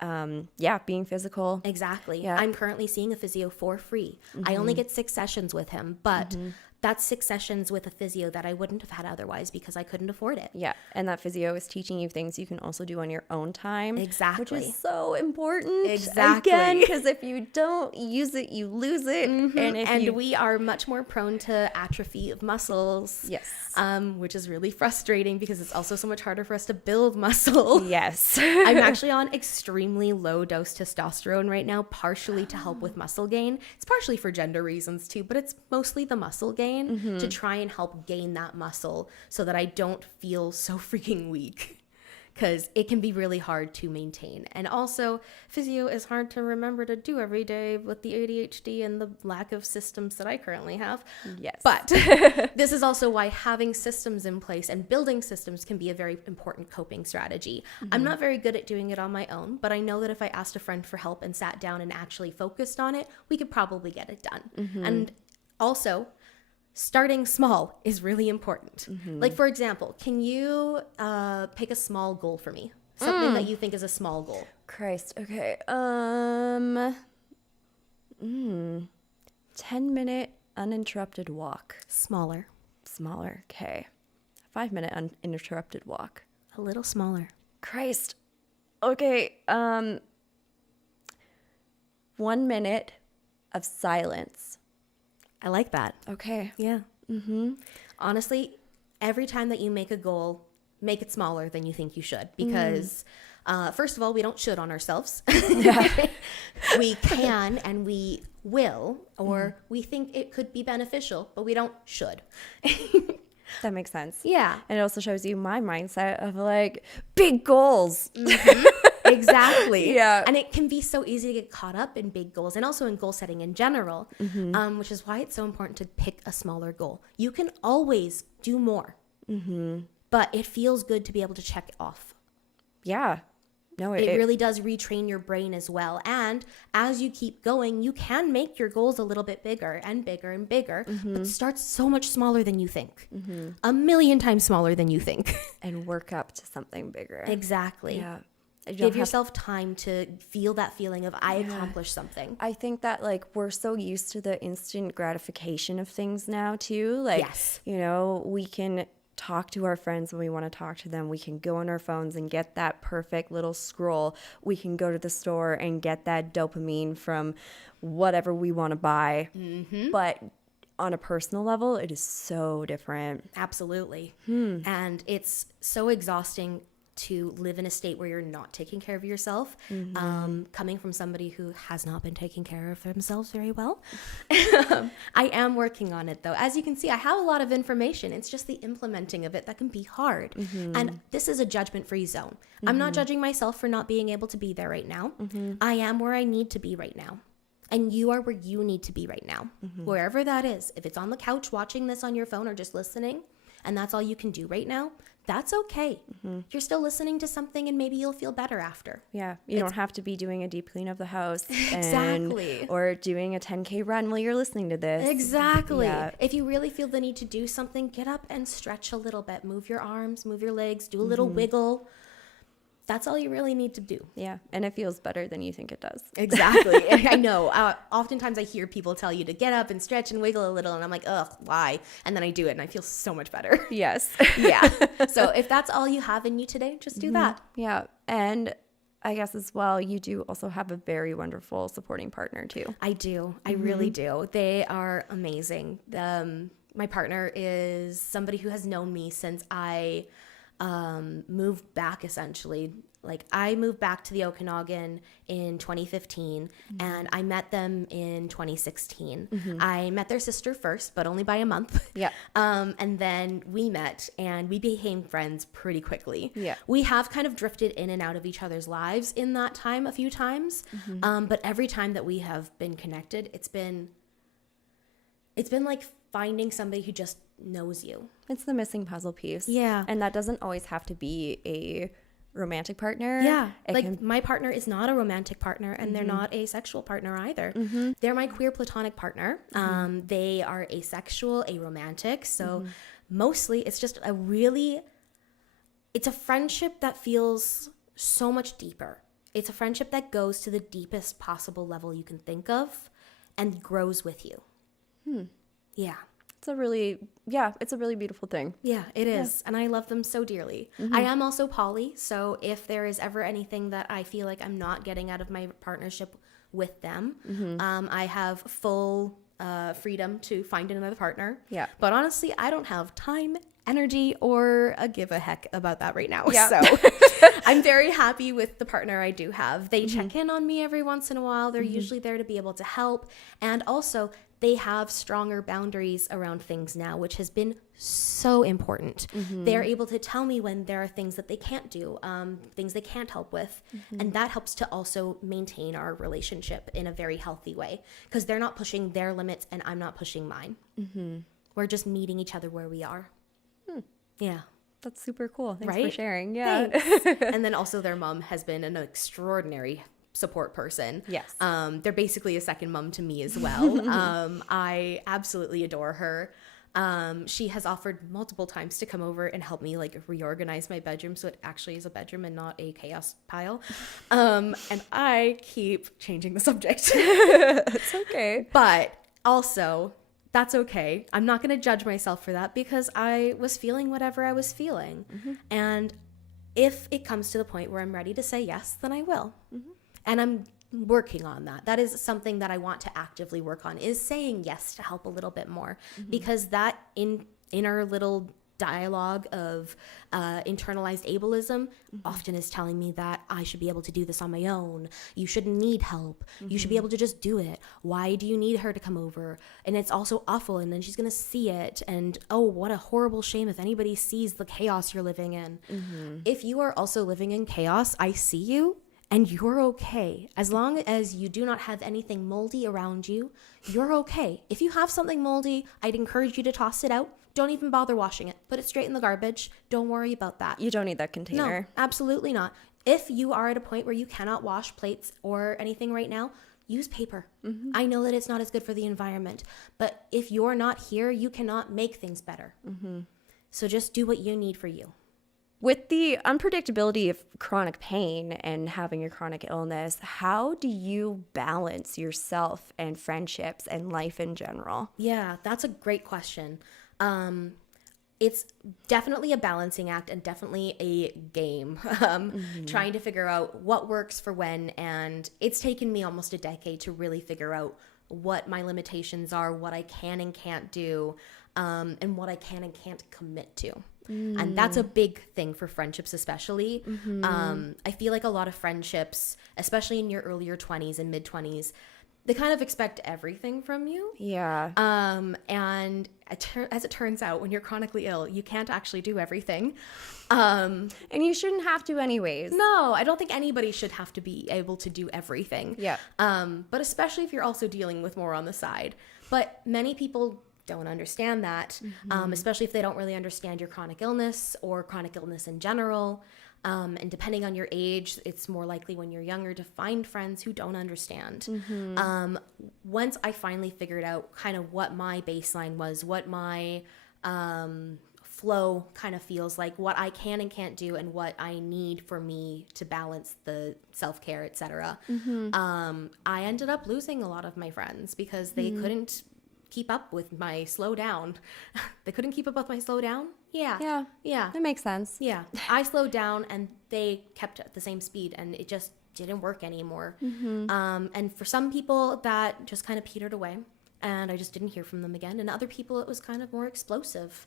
being physical. Exactly. Yeah. I'm currently seeing a physio for free. I only get 6 sessions with him, but that's 6 sessions with a physio that I wouldn't have had otherwise because I couldn't afford it. Yeah. And that physio is teaching you things you can also do on your own time. Exactly. Which is so important. Exactly. Again, because if you don't use it, you lose it. And we are much more prone to atrophy of muscles. Yes. Which is really frustrating because it's also so much harder for us to build muscle. Yes. I'm actually on extremely low dose testosterone right now, partially to help with muscle gain. It's partially for gender reasons too, but it's mostly the muscle gain to try and help gain that muscle so that I don't feel so freaking weak. because it can be really hard to maintain. And also, physio is hard to remember to do every day with the ADHD and the lack of systems that I currently have. Yes. But this is also why having systems in place and building systems can be a very important coping strategy. I'm not very good at doing it on my own, but I know that if I asked a friend for help and sat down and actually focused on it, we could probably get it done. And also, starting small is really important. Like, for example, can you pick a small goal for me? Something that you think is a small goal. Christ. Okay. 10-minute uninterrupted walk. Smaller. Smaller. Okay. 5-minute uninterrupted walk. A little smaller. Christ. Okay. 1 minute of silence. I like that. Okay. Yeah. Honestly, every time that you make a goal, make it smaller than you think you should, because first of all, we don't should on ourselves. We can and we will, or we think it could be beneficial, but we don't should. That makes sense. Yeah. And it also shows you my mindset of like big goals. Exactly. Yeah. And it can be so easy to get caught up in big goals and also in goal setting in general, which is why it's so important to pick a smaller goal. You can always do more, but it feels good to be able to check it off. Yeah. No, It really does retrain your brain as well. And as you keep going, you can make your goals a little bit bigger and bigger and bigger, but start so much smaller than you think. A million times smaller than you think. and work up to something bigger. Exactly. Yeah. Give yourself time to feel that feeling of I accomplished something. I think that like we're so used to the instant gratification of things now too. Like, Yes. you know, we can talk to our friends when we want to talk to them. We can go on our phones and get that perfect little scroll. We can go to the store and get that dopamine from whatever we want to buy. But on a personal level, it is so different. Absolutely. And it's so exhausting to live in a state where you're not taking care of yourself, coming from somebody who has not been taking care of themselves very well. I am working on it though. As you can see, I have a lot of information. It's just the implementing of it that can be hard. And this is a judgment-free zone. I'm not judging myself for not being able to be there right now. I am where I need to be right now. And you are where you need to be right now, wherever that is. If it's on the couch watching this on your phone or just listening, and that's all you can do right now, that's okay. You're still listening to something and maybe you'll feel better after. Yeah. You don't have to be doing a deep clean of the house. Exactly. Or doing a 10K run while you're listening to this. Exactly. Yeah. If you really feel the need to do something, get up and stretch a little bit. Move your arms, move your legs, do a little wiggle. That's all you really need to do. Yeah. And it feels better than you think it does. Exactly. I know. Oftentimes I hear people tell you to get up and stretch and wiggle a little. And I'm like, ugh, why? And then I do it and I feel so much better. Yes. Yeah. So if that's all you have in you today, just do that. Yeah. And I guess as well, you do also have a very wonderful supporting partner too. I do. I really do. They are amazing. My partner is somebody who has known me since I moved back essentially. Like I moved back to the Okanagan in 2015 and I met them in 2016. I met their sister first, but only by a month. Yeah. And then we met and we became friends pretty quickly. Yeah. We have kind of drifted in and out of each other's lives in that time a few times. But every time that we have been connected, it's been like finding somebody who just knows you. It's the missing puzzle piece. Yeah. And that doesn't always have to be a romantic partner. Yeah. It can, My partner is not a romantic partner and they're not a sexual partner either. They're my queer platonic partner. They are asexual, aromantic. So mostly it's just it's a friendship that feels so much deeper. It's a friendship that goes to the deepest possible level you can think of and grows with you. Yeah. it's a really beautiful thing. Yeah, it is. And I love them so dearly. I am also poly, so if there is ever anything that I feel like I'm not getting out of my partnership with them, I have full freedom to find another partner. Yeah. But honestly, I don't have time, energy, or a give a heck about that right now. Yeah. So I'm very happy with the partner I do have. They check in on me every once in a while. They're usually there to be able to help. And also, they have stronger boundaries around things now, which has been so important. They're able to tell me when there are things that they can't do, things they can't help with. And that helps to also maintain our relationship in a very healthy way, because they're not pushing their limits and I'm not pushing mine. We're just meeting each other where we are. Yeah. That's super cool. Thanks Right? for sharing. Yeah. And then also their mom has been an extraordinary support person. Yes. They're basically a second mom to me as well. I absolutely adore her. She has offered multiple times to come over and help me like reorganize my bedroom so it actually is a bedroom and not a chaos pile. And I keep changing the subject. It's okay. But also, that's okay. I'm not going to judge myself for that because I was feeling whatever I was feeling. And if it comes to the point where I'm ready to say yes, then I will. And I'm working on that. That is something that I want to actively work on, is saying yes to help a little bit more, because that inner little dialogue of internalized ableism often is telling me that I should be able to do this on my own. You shouldn't need help. You should be able to just do it. Why do you need her to come over? And it's also awful. And then she's going to see it. And oh, what a horrible shame if anybody sees the chaos you're living in. If you are also living in chaos, I see you. And you're okay. As long as you do not have anything moldy around you, you're okay. If you have something moldy, I'd encourage you to toss it out. Don't even bother washing it. Put it straight in the garbage. Don't worry about that. You don't need that container. No, absolutely not. If you are at a point where you cannot wash plates or anything right now, use paper. I know that it's not as good for the environment, but if you're not here, you cannot make things better. So just do what you need for you. With the unpredictability of chronic pain and having a chronic illness, how do you balance yourself and friendships and life in general? Yeah, that's a great question. It's definitely a balancing act and definitely a game, trying to figure out what works for when. And it's taken me almost a decade to really figure out what my limitations are, what I can and can't do, and what I can and can't commit to. And that's a big thing for friendships, especially. I feel like a lot of friendships, especially in your earlier 20s and mid 20s, they kind of expect everything from you. Yeah. And as it turns out, when you're chronically ill, you can't actually do everything. And you shouldn't have to anyways. No, I don't think anybody should have to be able to do everything. Yeah. But especially if you're also dealing with more on the side. But many people don't understand that, especially if they don't really understand your chronic illness or chronic illness in general. And depending on your age, it's more likely when you're younger to find friends who don't understand. Once I finally figured out kind of what my baseline was, what my flow kind of feels like, what I can and can't do, and what I need for me to balance the self-care, etc. I ended up losing a lot of my friends because they couldn't keep up with my slow down. They couldn't keep up with my slow down? Yeah. That makes sense. Yeah. I slowed down and they kept at the same speed, and it just didn't work anymore. And for some people that just kind of petered away and I just didn't hear from them again. And other people, it was kind of more explosive,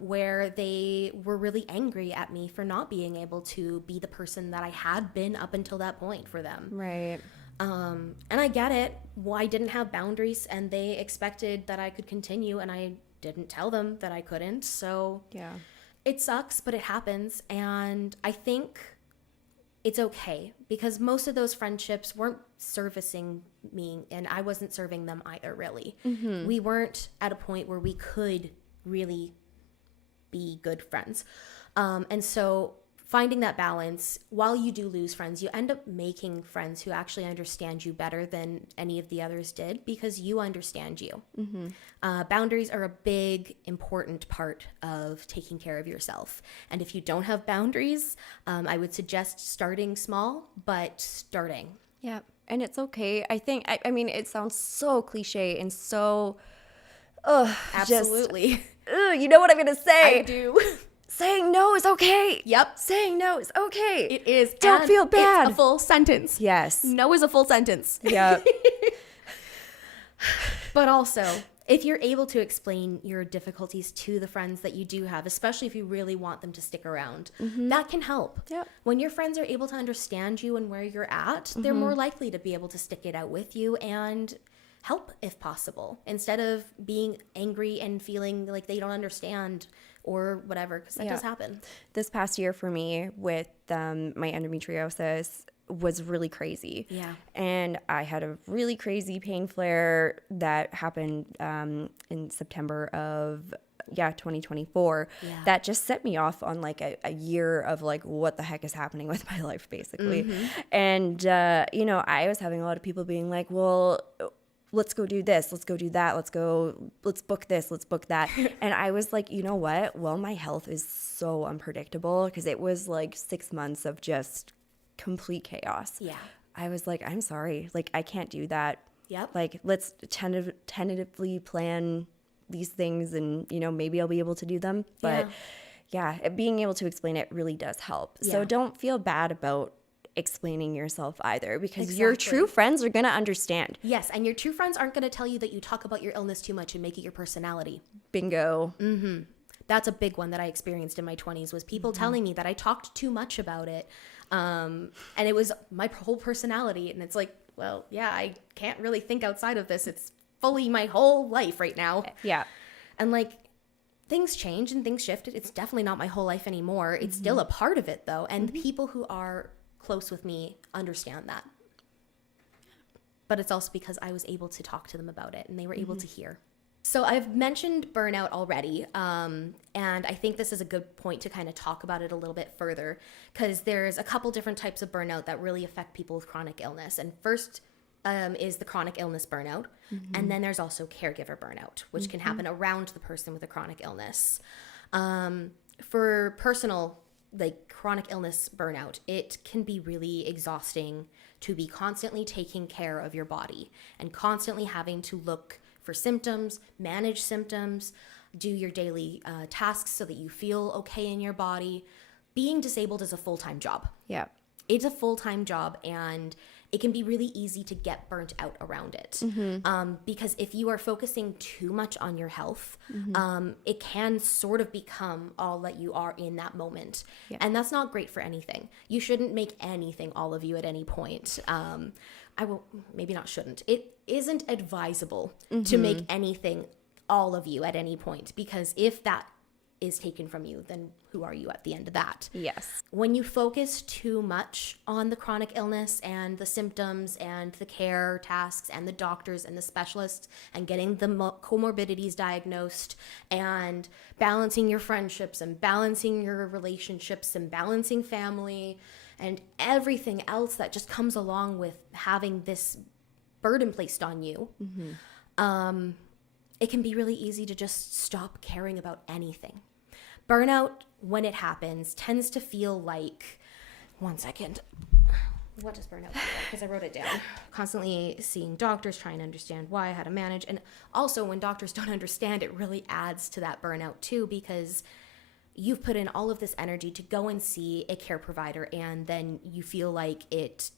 where they were really angry at me for not being able to be the person that I had been up until that point for them. Right. And I get it. Well, I didn't have boundaries and they expected that I could continue, and I didn't tell them that I couldn't. So Yeah. it sucks, but it happens. And I think it's okay because most of those friendships weren't servicing me and I wasn't serving them either, really. We weren't at a point where we could really be good friends. And so finding that balance, while you do lose friends, you end up making friends who actually understand you better than any of the others did because you understand you. Boundaries are a big, important part of taking care of yourself. And if you don't have boundaries, I would suggest starting small, but starting. Yeah. And it's okay. I think, I mean, it sounds so cliche and so, Absolutely. you know what I'm going to say? I do. Saying no is okay. Yep. Saying no is okay. It is. Don't and feel bad. It's a full sentence. Yes. No is a full sentence. Yeah. But also, if you're able to explain your difficulties to the friends that you do have, especially if you really want them to stick around, that can help. Yep. When your friends are able to understand you and where you're at, they're more likely to be able to stick it out with you and help if possible, instead of being angry and feeling like they don't understand or whatever, because that does happen. This past year for me with my endometriosis was really crazy. Yeah. And I had a really crazy pain flare that happened in September of 2024. That just set me off on like a year of like, what the heck is happening with my life, basically. And I was having a lot of people being like, well, let's go do this, let's go do that, let's book this, let's book that. And I was like, you know what? Well, my health is so unpredictable, because it was like 6 months of just complete chaos. Yeah. I was like, I'm sorry, like I can't do that. Yep. Like, let's tentatively plan these things, and maybe I'll be able to do them. But being able to explain it really does help. So don't feel bad about explaining yourself either, because your true friends are going to understand. Yes, and your true friends aren't going to tell you that you talk about your illness too much and make it your personality. Bingo. That's a big one that I experienced in my 20s, was people telling me that I talked too much about it. And it was my whole personality. And it's like, well, yeah, I can't really think outside of this. It's fully my whole life right now. Yeah. And like, things change and things shift. It's definitely not my whole life anymore. It's still a part of it though. And the people who are close with me understand that. But it's also because I was able to talk to them about it and they were able to hear. So I've mentioned burnout already, and I think this is a good point to kind of talk about it a little bit further, because there's a couple different types of burnout that really affect people with chronic illness. And first is the chronic illness burnout, and then there's also caregiver burnout, which can happen around the person with a chronic illness. For personal, like chronic illness burnout, it can be really exhausting to be constantly taking care of your body and constantly having to look for symptoms, manage symptoms, do your daily tasks so that you feel okay in your body. Being disabled is a full-time job. Yeah. It's a full-time job, and it can be really easy to get burnt out around it. Because if you are focusing too much on your health, it can sort of become all that you are in that moment. Yeah. And that's not great for anything. You shouldn't make anything all of you at any point. It isn't advisable to make anything all of you at any point, because if that is taken from you, then who are you at the end of that? Yes. When you focus too much on the chronic illness and the symptoms and the care tasks and the doctors and the specialists and getting the comorbidities diagnosed and balancing your friendships and balancing your relationships and balancing family and everything else that just comes along with having this burden placed on you, it can be really easy to just stop caring about anything. Burnout, when it happens, tends to feel like, one second, what does burnout feel like? Because I wrote it down. Constantly seeing doctors, trying to understand why, how to manage. And also when doctors don't understand, it really adds to that burnout too, because you've put in all of this energy to go and see a care provider, and then you feel like it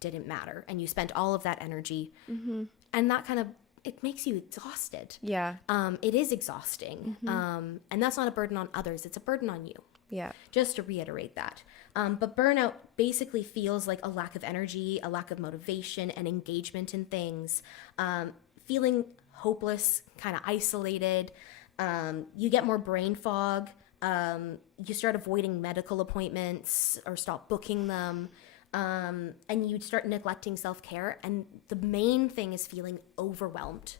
didn't matter. And you spent all of that energy. And that kind of, it makes you exhausted. Yeah. It is exhausting. And that's not a burden on others. It's a burden on you. Yeah. Just to reiterate that. But burnout basically feels like a lack of energy, a lack of motivation and engagement in things, feeling hopeless, kind of isolated. You get more brain fog. You start avoiding medical appointments or stop booking them. And you start neglecting self-care. And the main thing is feeling overwhelmed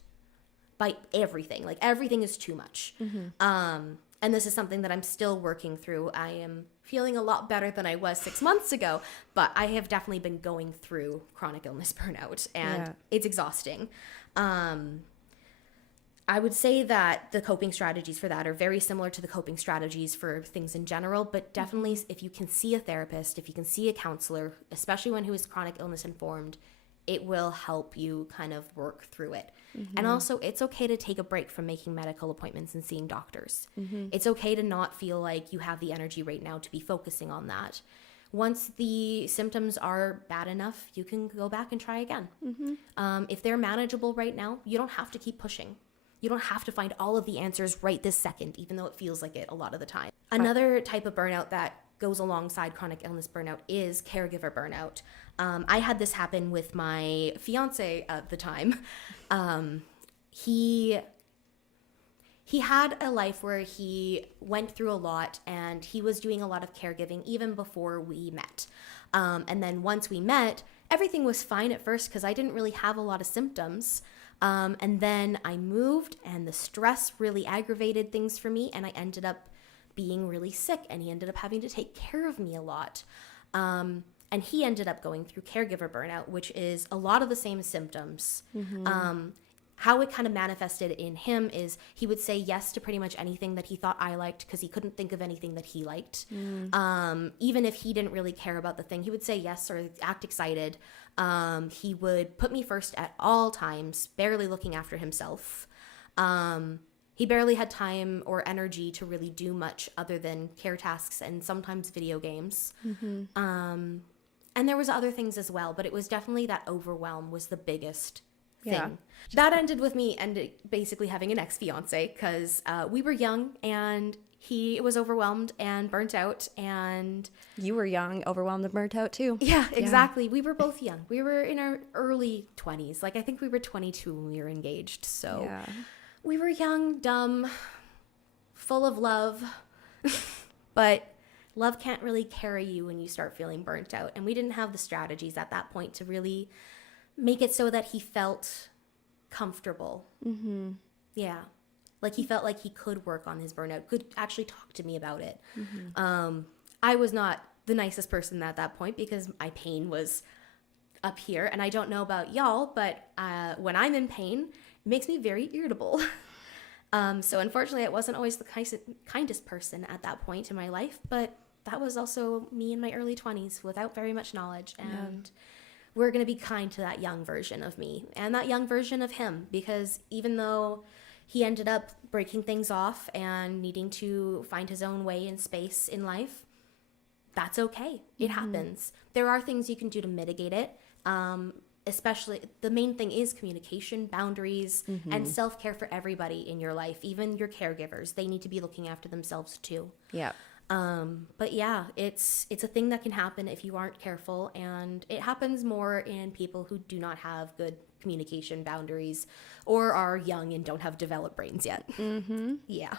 by everything. Like everything is too much. And this is something that I'm still working through. I am feeling a lot better than I was 6 months ago, but I have definitely been going through chronic illness burnout, and it's exhausting. I would say that the coping strategies for that are very similar to the coping strategies for things in general, but definitely if you can see a therapist, if you can see a counselor, especially one who is chronic illness informed, it will help you kind of work through it. And also, it's okay to take a break from making medical appointments and seeing doctors. It's okay to not feel like you have the energy right now to be focusing on that. Once the symptoms are bad enough, you can go back and try again. If they're manageable right now, you don't have to keep pushing. You don't have to find all of the answers right this second, even though it feels like it a lot of the time. Another type of burnout that goes alongside chronic illness burnout is caregiver burnout. I had this happen with my fiance at the time. He had a life where he went through a lot, and he was doing a lot of caregiving even before we met. And then once we met, everything was fine at first because I didn't really have a lot of symptoms. And then I moved, and the stress really aggravated things for me, and I ended up being really sick, and he ended up having to take care of me a lot. And he ended up going through caregiver burnout, which is a lot of the same symptoms. How it kind of manifested in him is he would say yes to pretty much anything that he thought I liked because he couldn't think of anything that he liked. Even if he didn't really care about the thing, he would say yes or act excited. He would put me first at all times, barely looking after himself. He barely had time or energy to really do much other than care tasks and sometimes video games. And there was other things as well, but it was definitely that overwhelm was the biggest thing. Yeah. That ended with me basically having an ex-fiance because we were young and he was overwhelmed and burnt out, and You were young, overwhelmed, and burnt out too. yeah, exactly. We were both young. We were in our early 20s. Like I think we were 22 when we were engaged. So Yeah. we were young, dumb, full of love, but love can't really carry you when you start feeling burnt out. And we didn't have the strategies at that point to really make it so that he felt comfortable. Yeah. Like he felt like he could work on his burnout, could actually talk to me about it. I was not the nicest person at that point because my pain was up here. And I don't know about y'all, but when I'm in pain, it makes me very irritable. So unfortunately, I wasn't always the kindest person at that point in my life, but that was also me in my early 20s without very much knowledge. And we're going to be kind to that young version of me and that young version of him, because even though he ended up breaking things off and needing to find his own way and space in life, that's okay. It happens. There are things you can do to mitigate it. Especially the main thing is communication, boundaries, and self-care for everybody in your life, even your caregivers. They need to be looking after themselves too. Yeah. But yeah, it's a thing that can happen if you aren't careful, and it happens more in people who do not have good communication boundaries or are young and don't have developed brains yet. Yeah.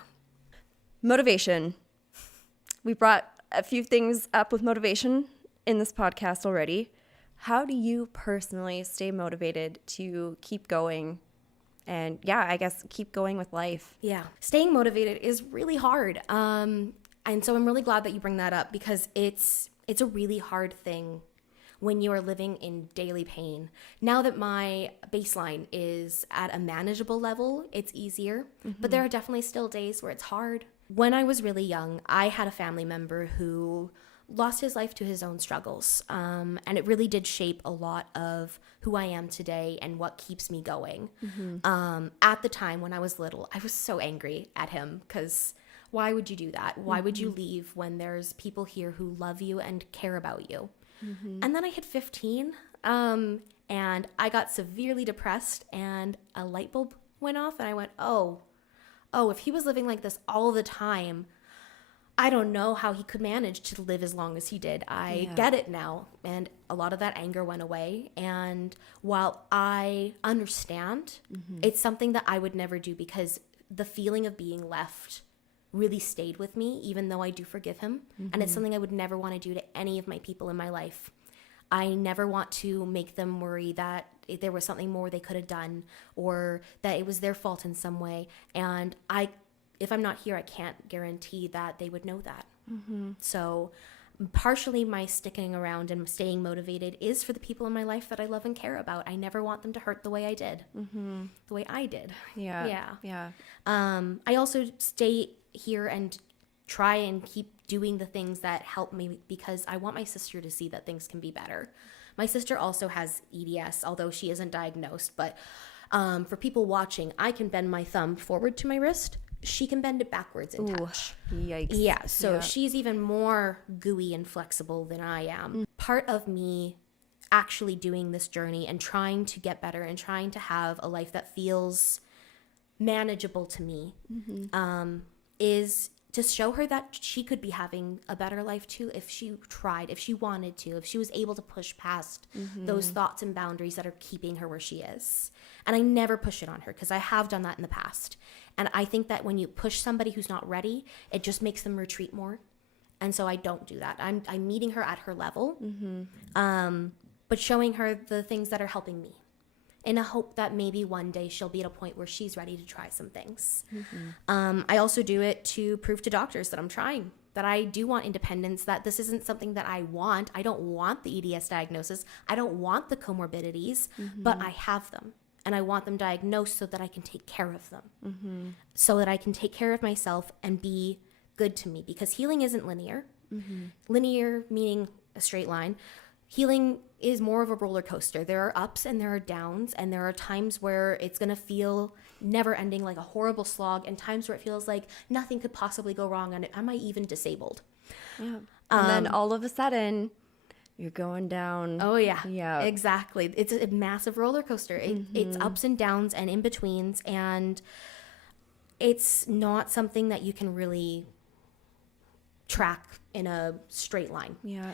Motivation. We brought a few things up with motivation in this podcast already. How do you personally stay motivated to keep going and, I guess keep going with life? Yeah. Staying motivated is really hard. And so I'm really glad that you bring that up, because it's a really hard thing when you are living in daily pain. Now that my baseline is at a manageable level, it's easier, but there are definitely still days where it's hard. When I was really young, I had a family member who lost his life to his own struggles. And it really did shape a lot of who I am today and what keeps me going. At the time when I was little, I was so angry at him because why would you do that? Why would you leave when there's people here who love you and care about you? And then I hit 15 and I got severely depressed, and a light bulb went off, and I went, oh, if he was living like this all the time, I don't know how he could manage to live as long as he did. I get it now. And a lot of that anger went away. And while I understand, it's something that I would never do, because the feeling of being left really stayed with me, even though I do forgive him. And it's something I would never want to do to any of my people in my life. I never want to make them worry that there was something more they could have done, or that it was their fault in some way. And if I'm not here, I can't guarantee that they would know that. So partially my sticking around and staying motivated is for the people in my life that I love and care about. I never want them to hurt the way I did, the way I did. Yeah. I also stay here and try and keep doing the things that help me, because I want my sister to see that things can be better. My sister also has EDS, although she isn't diagnosed. But for people watching, I can bend my thumb forward to my wrist. She can bend it backwards and touch. Yikes. Yeah, so she's even more gooey and flexible than I am. Part of me actually doing this journey and trying to get better and trying to have a life that feels manageable to me is to show her that she could be having a better life too if she tried, if she wanted to, if she was able to push past those thoughts and boundaries that are keeping her where she is. And I never push it on her because I have done that in the past. And I think that when you push somebody who's not ready, it just makes them retreat more. And so I don't do that. I'm meeting her at her level, but showing her the things that are helping me, in a hope that maybe one day she'll be at a point where she's ready to try some things. I also do it to prove to doctors that I'm trying, that I do want independence, that this isn't something that I want. I don't want the EDS diagnosis. I don't want the comorbidities, but I have them. And I want them diagnosed so that I can take care of them, so that I can take care of myself and be good to me, because healing isn't linear. Linear meaning a straight line. Healing is more of a roller coaster. There are ups and there are downs, and there are times where it's going to feel never ending, like a horrible slog, and times where it feels like nothing could possibly go wrong, and am I even disabled? Yeah. And then all of a sudden, you're going down. Oh, yeah. Yeah. Exactly. It's a massive roller coaster. It's ups and downs and in-betweens, and it's not something that you can really track in a straight line. Yeah.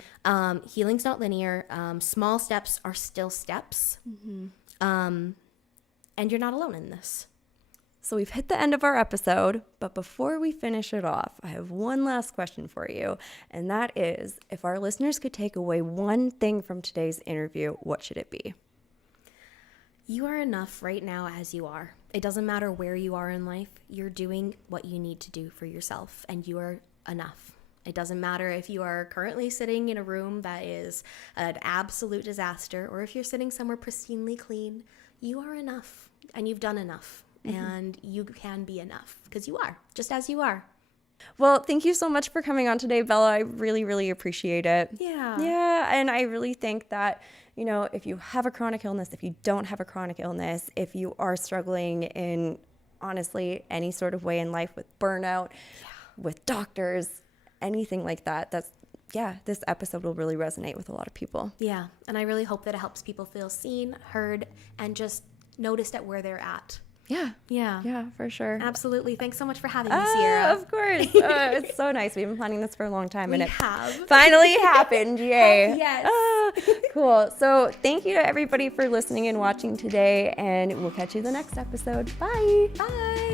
Healing's not linear. Small steps are still steps. And you're not alone in this. So we've hit the end of our episode, but before we finish it off, I have one last question for you, and that is, if our listeners could take away one thing from today's interview, what should it be? You are enough right now as you are. It doesn't matter where you are in life. You're doing what you need to do for yourself, and you are enough. It doesn't matter if you are currently sitting in a room that is an absolute disaster, or if you're sitting somewhere pristinely clean. You are enough, and you've done enough, and you can be enough, because you are, just as you are. Well, thank you so much for coming on today, Bella. I really, really appreciate it. Yeah. Yeah, and I really think that, you know, if you have a chronic illness, if you don't have a chronic illness, if you are struggling in, honestly, any sort of way in life with burnout, with doctors, anything like that, this episode will really resonate with a lot of people. Yeah, and I really hope that it helps people feel seen, heard, and just noticed at where they're at. Yeah. Yeah. Yeah, for sure. Absolutely. Thanks so much for having me, Sierra. Of course. It's so nice. We've been planning this for a long time, and it have. finally happened. Yay. Yes. Cool. So thank you to everybody for listening and watching today, and we'll catch you the next episode. Bye. Bye.